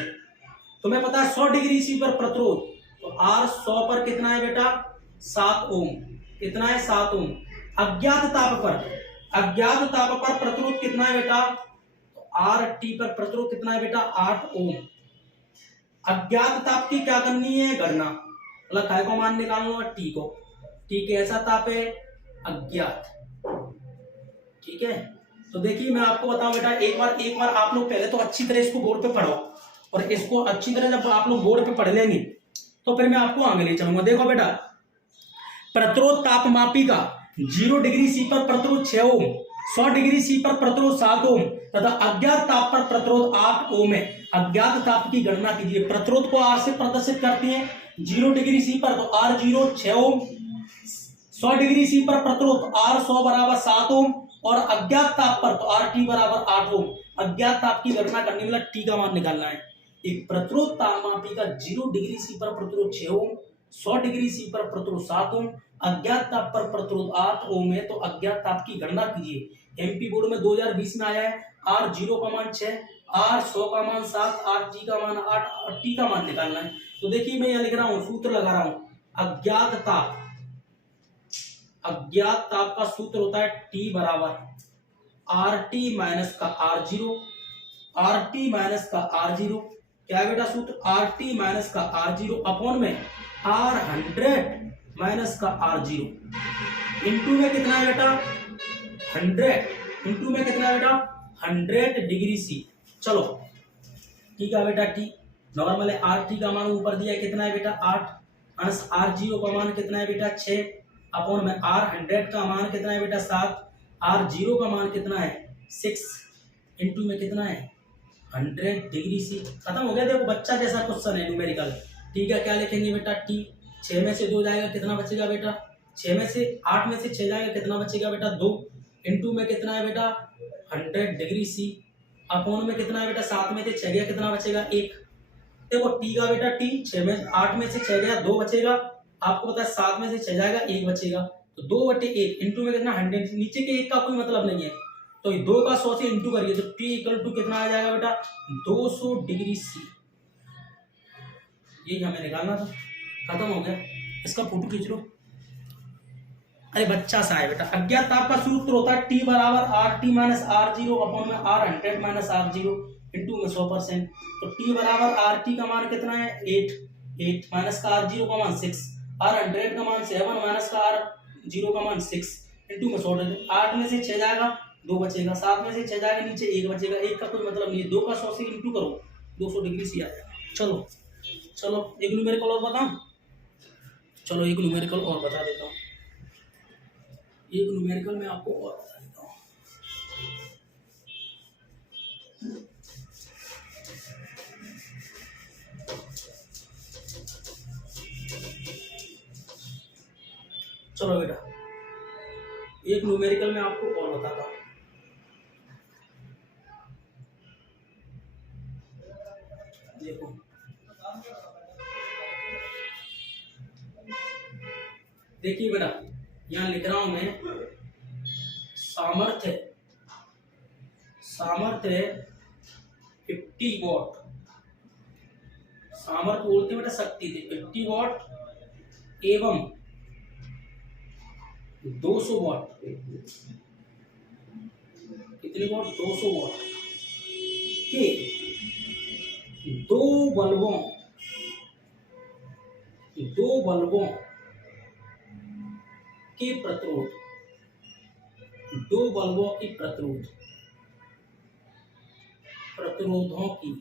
तुम्हें पता है 100 डिग्री सी पर प्रतिरोध, तो आर 100 पर कितना है बेटा 7 ओम, कितना है 7 ओम। अज्ञात ताप पर प्रतिरोध कितना है बेटा, तो आर टी पर प्रतिरोध कितना है बेटा 8 ओम। अज्ञात ताप की क्या करनी है गणना, मतलब काय को मान निकालना है टी को। टी कैसा ताप है अज्ञात, ठीक है। तो देखिए मैं आपको बताऊं बेटा, एक बार आप लोग पहले तो अच्छी तरह इसको बोर्ड पे पढ़ो, और इसको अच्छी तरह जब आप लोग बोर्ड पे पढ़ लेंगे तो फिर मैं आपको आगे ले चलूंगा। देखो बेटा प्रतिरोध तापमापी का 0 डिग्री सी पर प्रतिरोध 6 ओम, 100 डिग्री सी पर प्रतिरोध 7 ओम तथा अज्ञात ताप पर प्रतिरोध 8 ओम है। अज्ञात ताप की गणना कीजिए। प्रतिरोध को आर से प्रदर्शित करते हैं 0 डिग्री सी पर, तो आर 0 6 ओम, 100 डिग्री सी पर प्रतिरोध आर 100 बराबर 7 ओम और अज्ञात ताप पर तो आर टी बराबर 8 ओम। अज्ञात ताप की गणना करने वाला टी का मान निकालना है। एक प्रतिरोध तापमापी का 0 डिग्री सी पर प्रतिरोध 6 ओम, 100 डिग्री सी पर प्रतिरोध 7 ओम, अज्ञात ताप पर प्रतिरोध 8 ओम है। तो अज्ञात ताप की गणना कीजिए। एमपी बोर्ड में 2020 में आया है, आर 0 का मान 6, आर 100 का मान 7, आर टी का मान 8 और टी का मान निकालना है। तो देखिए मैं यहाँ लिख रहा हूं, सूत्र लगा रहा हूं। अज्ञात ताप का सूत्र होता है टी बराबर आर टी माइनस का R zero, R T minus का आर जीरो, क्या है बेटा सूत्र आर टी माइनस का आर जीरो अपॉन में आर 100 माइनस का आर जीरो। इंटू में कितना है बेटा 100, इंटू में कितना है बेटा 100 डिग्री सी। चलो ठीक है बेटा टी नॉर्मल है, आर टी का मान ऊपर दिया है कितना है बेटा 8, माइनस आर जीरो का मान कितना है बेटा 6 अपॉन में आर 100 का मान कितना है बेटा 7, आर जीरो का मान कितना है 6, इंटू में कितना है 100 डिग्री सी। खत्म हो गया। देखो बच्चा जैसा क्वेश्चन है न्यूमेरिकल। ठीक है क्या लिखेंगे बेटा टी, 6 में से 2 जाएगा कितना बचेगा बेटा 6 में से 8 में से 6 जाएगा कितना बचेगा बेटा 2, इंटू में कितना है बेटा 100 डिग्री सी अपॉन में कितना है बेटा 7 में से 6 गया कितना बचेगा 1। देखो टी का बेटा टी 6 में 8 में से 6 गया 2 बचेगा, आपको पता है 7 में से 6 जाएगा 1 बचेगा, तो 2/1 इंटू में कितना 100, नीचे के 1 का कोई मतलब नहीं है, तो 2 का 100 से इंटू करिए तो टी इक्वल टू कितना आ जाएगा बेटा 200 डिग्री सी। यही हमें निकालना था। खत्म हो गया। इसका फोटो खींच लो। अरे बच्चा सा है बेटा। अज्ञात ताप का सूत्र होता है टी बराबर R T minus R zero upon में R 100 minus R zero into में 100%। तो टी बराबर आर टी का मान कितना है 8 माइनस का आर जीरो का मान 6, आर 100 का मान 7 माइनस का आर जीरो का मान 6 इंटू में 100। 8 में से 6 जाएगा 2 बचेगा, 7 में से 6 जाएगा नीचे 1 बचेगा, 1 का कोई मतलब नहीं है, 2 का 100 से इंटू करो 200 डिग्री सी आ जाएगा। चलो एक न्यूमेरिकल और बताऊं, चलो एक न्यूमेरिकल और बता देता हूँ, एक न्यूमेरिकल में आपको और बता देता हूँ। चलो बेटा एक न्यूमेरिकल में आपको और बताता हूँ। देखो देखिए बेटा यहाँ लिख रहा हूं मैं सामर्थ्य 50 वॉट, सामर्थ्य बोलते बेटा शक्ति थी 50 वॉट एवं 200 वॉट, कितने वॉट 200 वॉट के दो बल्बों के प्रतिरोध, 2 बल्बों की प्रतिरोधों की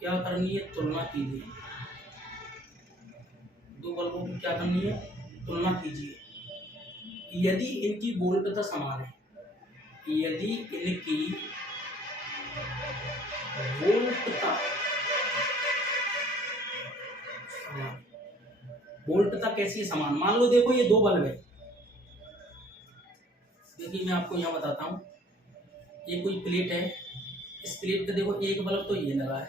क्या करनी है तुलना कीजिए। 2 बल्बों की क्या करनी है तुलना कीजिए। यदि इनकी वोल्टता समान है, यदि इनकी वोल्टता कैसी है समान। मान लो देखो ये 2 बल्ब है, कि मैं आपको यहाँ बताता हूँ, ये कोई प्लेट है, इस प्लेट पे देखो एक बल्ब तो ये लगा है,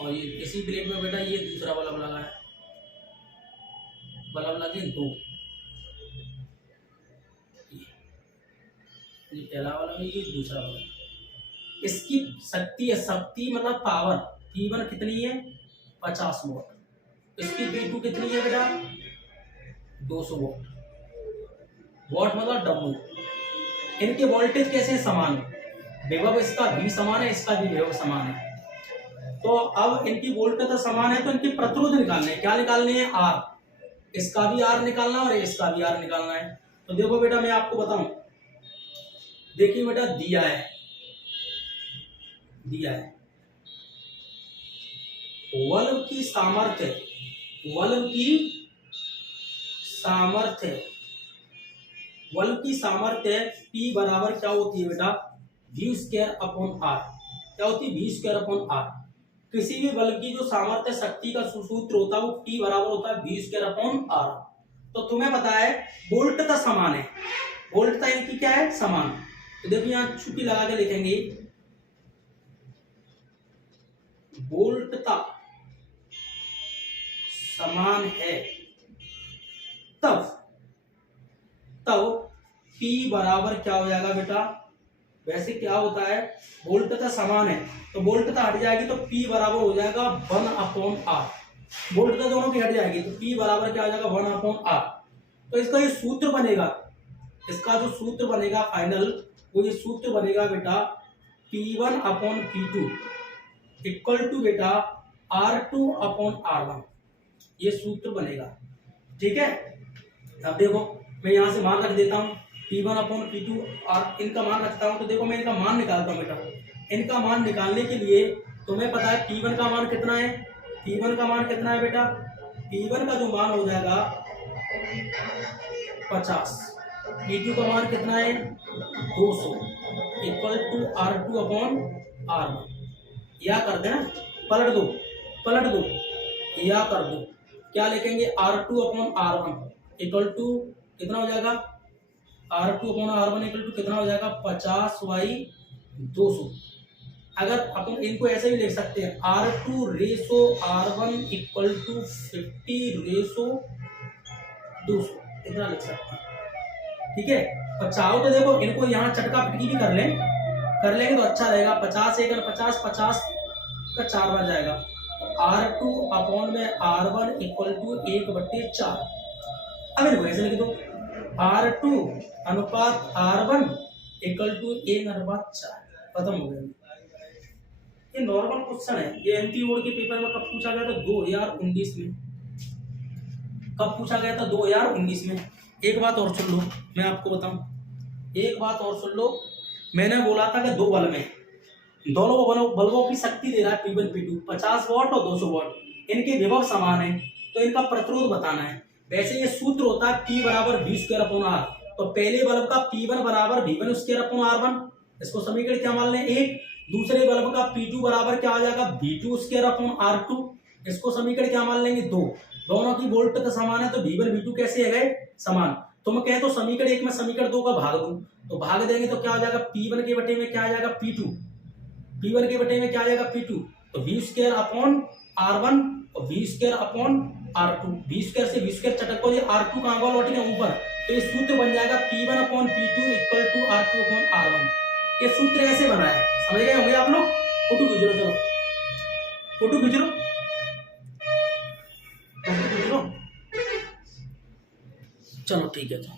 और ये इसी प्लेट में बेटा ये दूसरा बल्ब लगा है, बल्ब लगे दो, ये पहला वाला है, ये दूसरा वाला। इसकी शक्ति मतलब पावर P1 कितनी है 50 वोल्ट, इसकी P2 कितनी है बेटा 200 वोल्ट, वोल्ट मतलब W। इनके वोल्टेज कैसे समान है, विभव इसका भी समान है, इसका भी विभव समान है। तो अब इनकी वोल्टेज समान है तो इनकी प्रतिरोध निकालने, क्या निकालने हैं R, इसका भी R निकालना और इसका भी R निकालना है। तो देखो बेटा मैं आपको बताऊं, देखिए बेटा दिया है बल्ब की सामर्थ्य P बराबर क्या होती है बेटा V स्क्वायर अपॉन R, क्या होती है V स्क्वायर अपॉन R। किसी भी बल्ब की जो सामर्थ्य शक्ति का सूत्र होता है वो P बराबर होता है V स्क्वायर अपॉन R। तो तुम्हें पता है वोल्टता समान है, वोल्टता इनकी क्या है समान। तो देखो यहाँ छुट्टी लगा के लिखेंगे, वोल्टता समान है तब P बराबर क्या हो जाएगा बेटा, वैसे क्या होता है वोल्टता समान है तो वोल्टता हट जाएगी तो P बराबर हो जाएगा 1/R, वोल्टता दोनों की हट जाएगी तो P बराबर क्या हो जाएगा 1/R। तो इसका ये सूत्र बनेगा, इसका जो सूत्र बनेगा फाइनल, वो ये सूत्र बनेगा बेटा P1/P2 इक्वल टू बेटा R2/R1, ये सूत्र बनेगा। ठीक है, अब देखो मैं यहाँ से मान रख देता हूँ P1/P2 और इनका मान रखता हूँ। तो देखो मैं इनका मान निकालता हूँ बेटा, इनका मान निकालने के लिए तुम्हें पता है P1 का मान कितना है, P1 का मान कितना है बेटा, P1 का जो मान हो जाएगा 50, P2 का मान कितना है 200 इक्वल टू R2/R1। या कर देना, पलट दो या कर दो, क्या लिखेंगे R2/R1 इक्वल टू कितना हो जाएगा, R2/R1 इक्वल टू कितना हो जाएगा 50/200। अगर अपन इनको ऐसे भी लिख सकते हैं R2/R1 इक्वल टू 50/200, इतना लिख सकते हैं। ठीक है, और चाहो तो देखो इनको यहाँ चटका पिटकी भी कर लेंगे तो अच्छा रहेगा। 50 1 50, 50 का 4 बार जाएगा, R2/R1 इक्वल टू 1/4। अब इनको ऐसे लिख दो R2/R1 इक्वल टू 1/4, खत्म हो गया। ये नॉर्मल क्वेश्चन है, ये एमपी बोर्ड के पेपर में कब पूछा गया था 2019 में, कब पूछा गया था 2019 में। एक बात और सुन लो, मैं आपको बताऊं, एक बात और सुन लो, मैंने बोला था कि दो बल्ब में दोनों बल्बों की शक्ति दे रहा है P1 P2 50 वॉट और 200 वॉट, इनके विभव समान है तो इनका प्रतिरोध बताना है। वैसे ये सूत्र होता है P बराबर V स्क्वायर अपॉन R, तो पहले बल्ब का P1 बराबर V1 स्क्वायर अपॉन R1, इसको समीकरण क्या मान लें 1। दूसरे बल्ब का P2 बराबर क्या आ जाएगा V2 स्क्वायर अपॉन R2, इसको समीकरण क्या मान लेंगे 2। दोनों की वोल्टता समान है तो V1 V2 कैसे है गए समान। तो मैं कहे तो समीकरण 1 में समीकरण 2 का भाग दूं, तो भाग देंगे तो क्या हो जाएगा P1 के बटे में क्या आ जाएगा P2, P1 के बटे में क्या आ जाएगा P2, तो V स्क्वायर अपॉन R1 और V square upon R2, V square से V स्क्वायर चटक को R2 का अंगल लौटेगा ऊपर, तो ये सूत्र बन जाएगा P1/P2 इक्वल टू R2/R1। ये सूत्र ऐसे बना है, समझ गए होंगे आप लोग। फोटो खींच लो, चलो फोटो खींच लो, चलो ठीक है। तो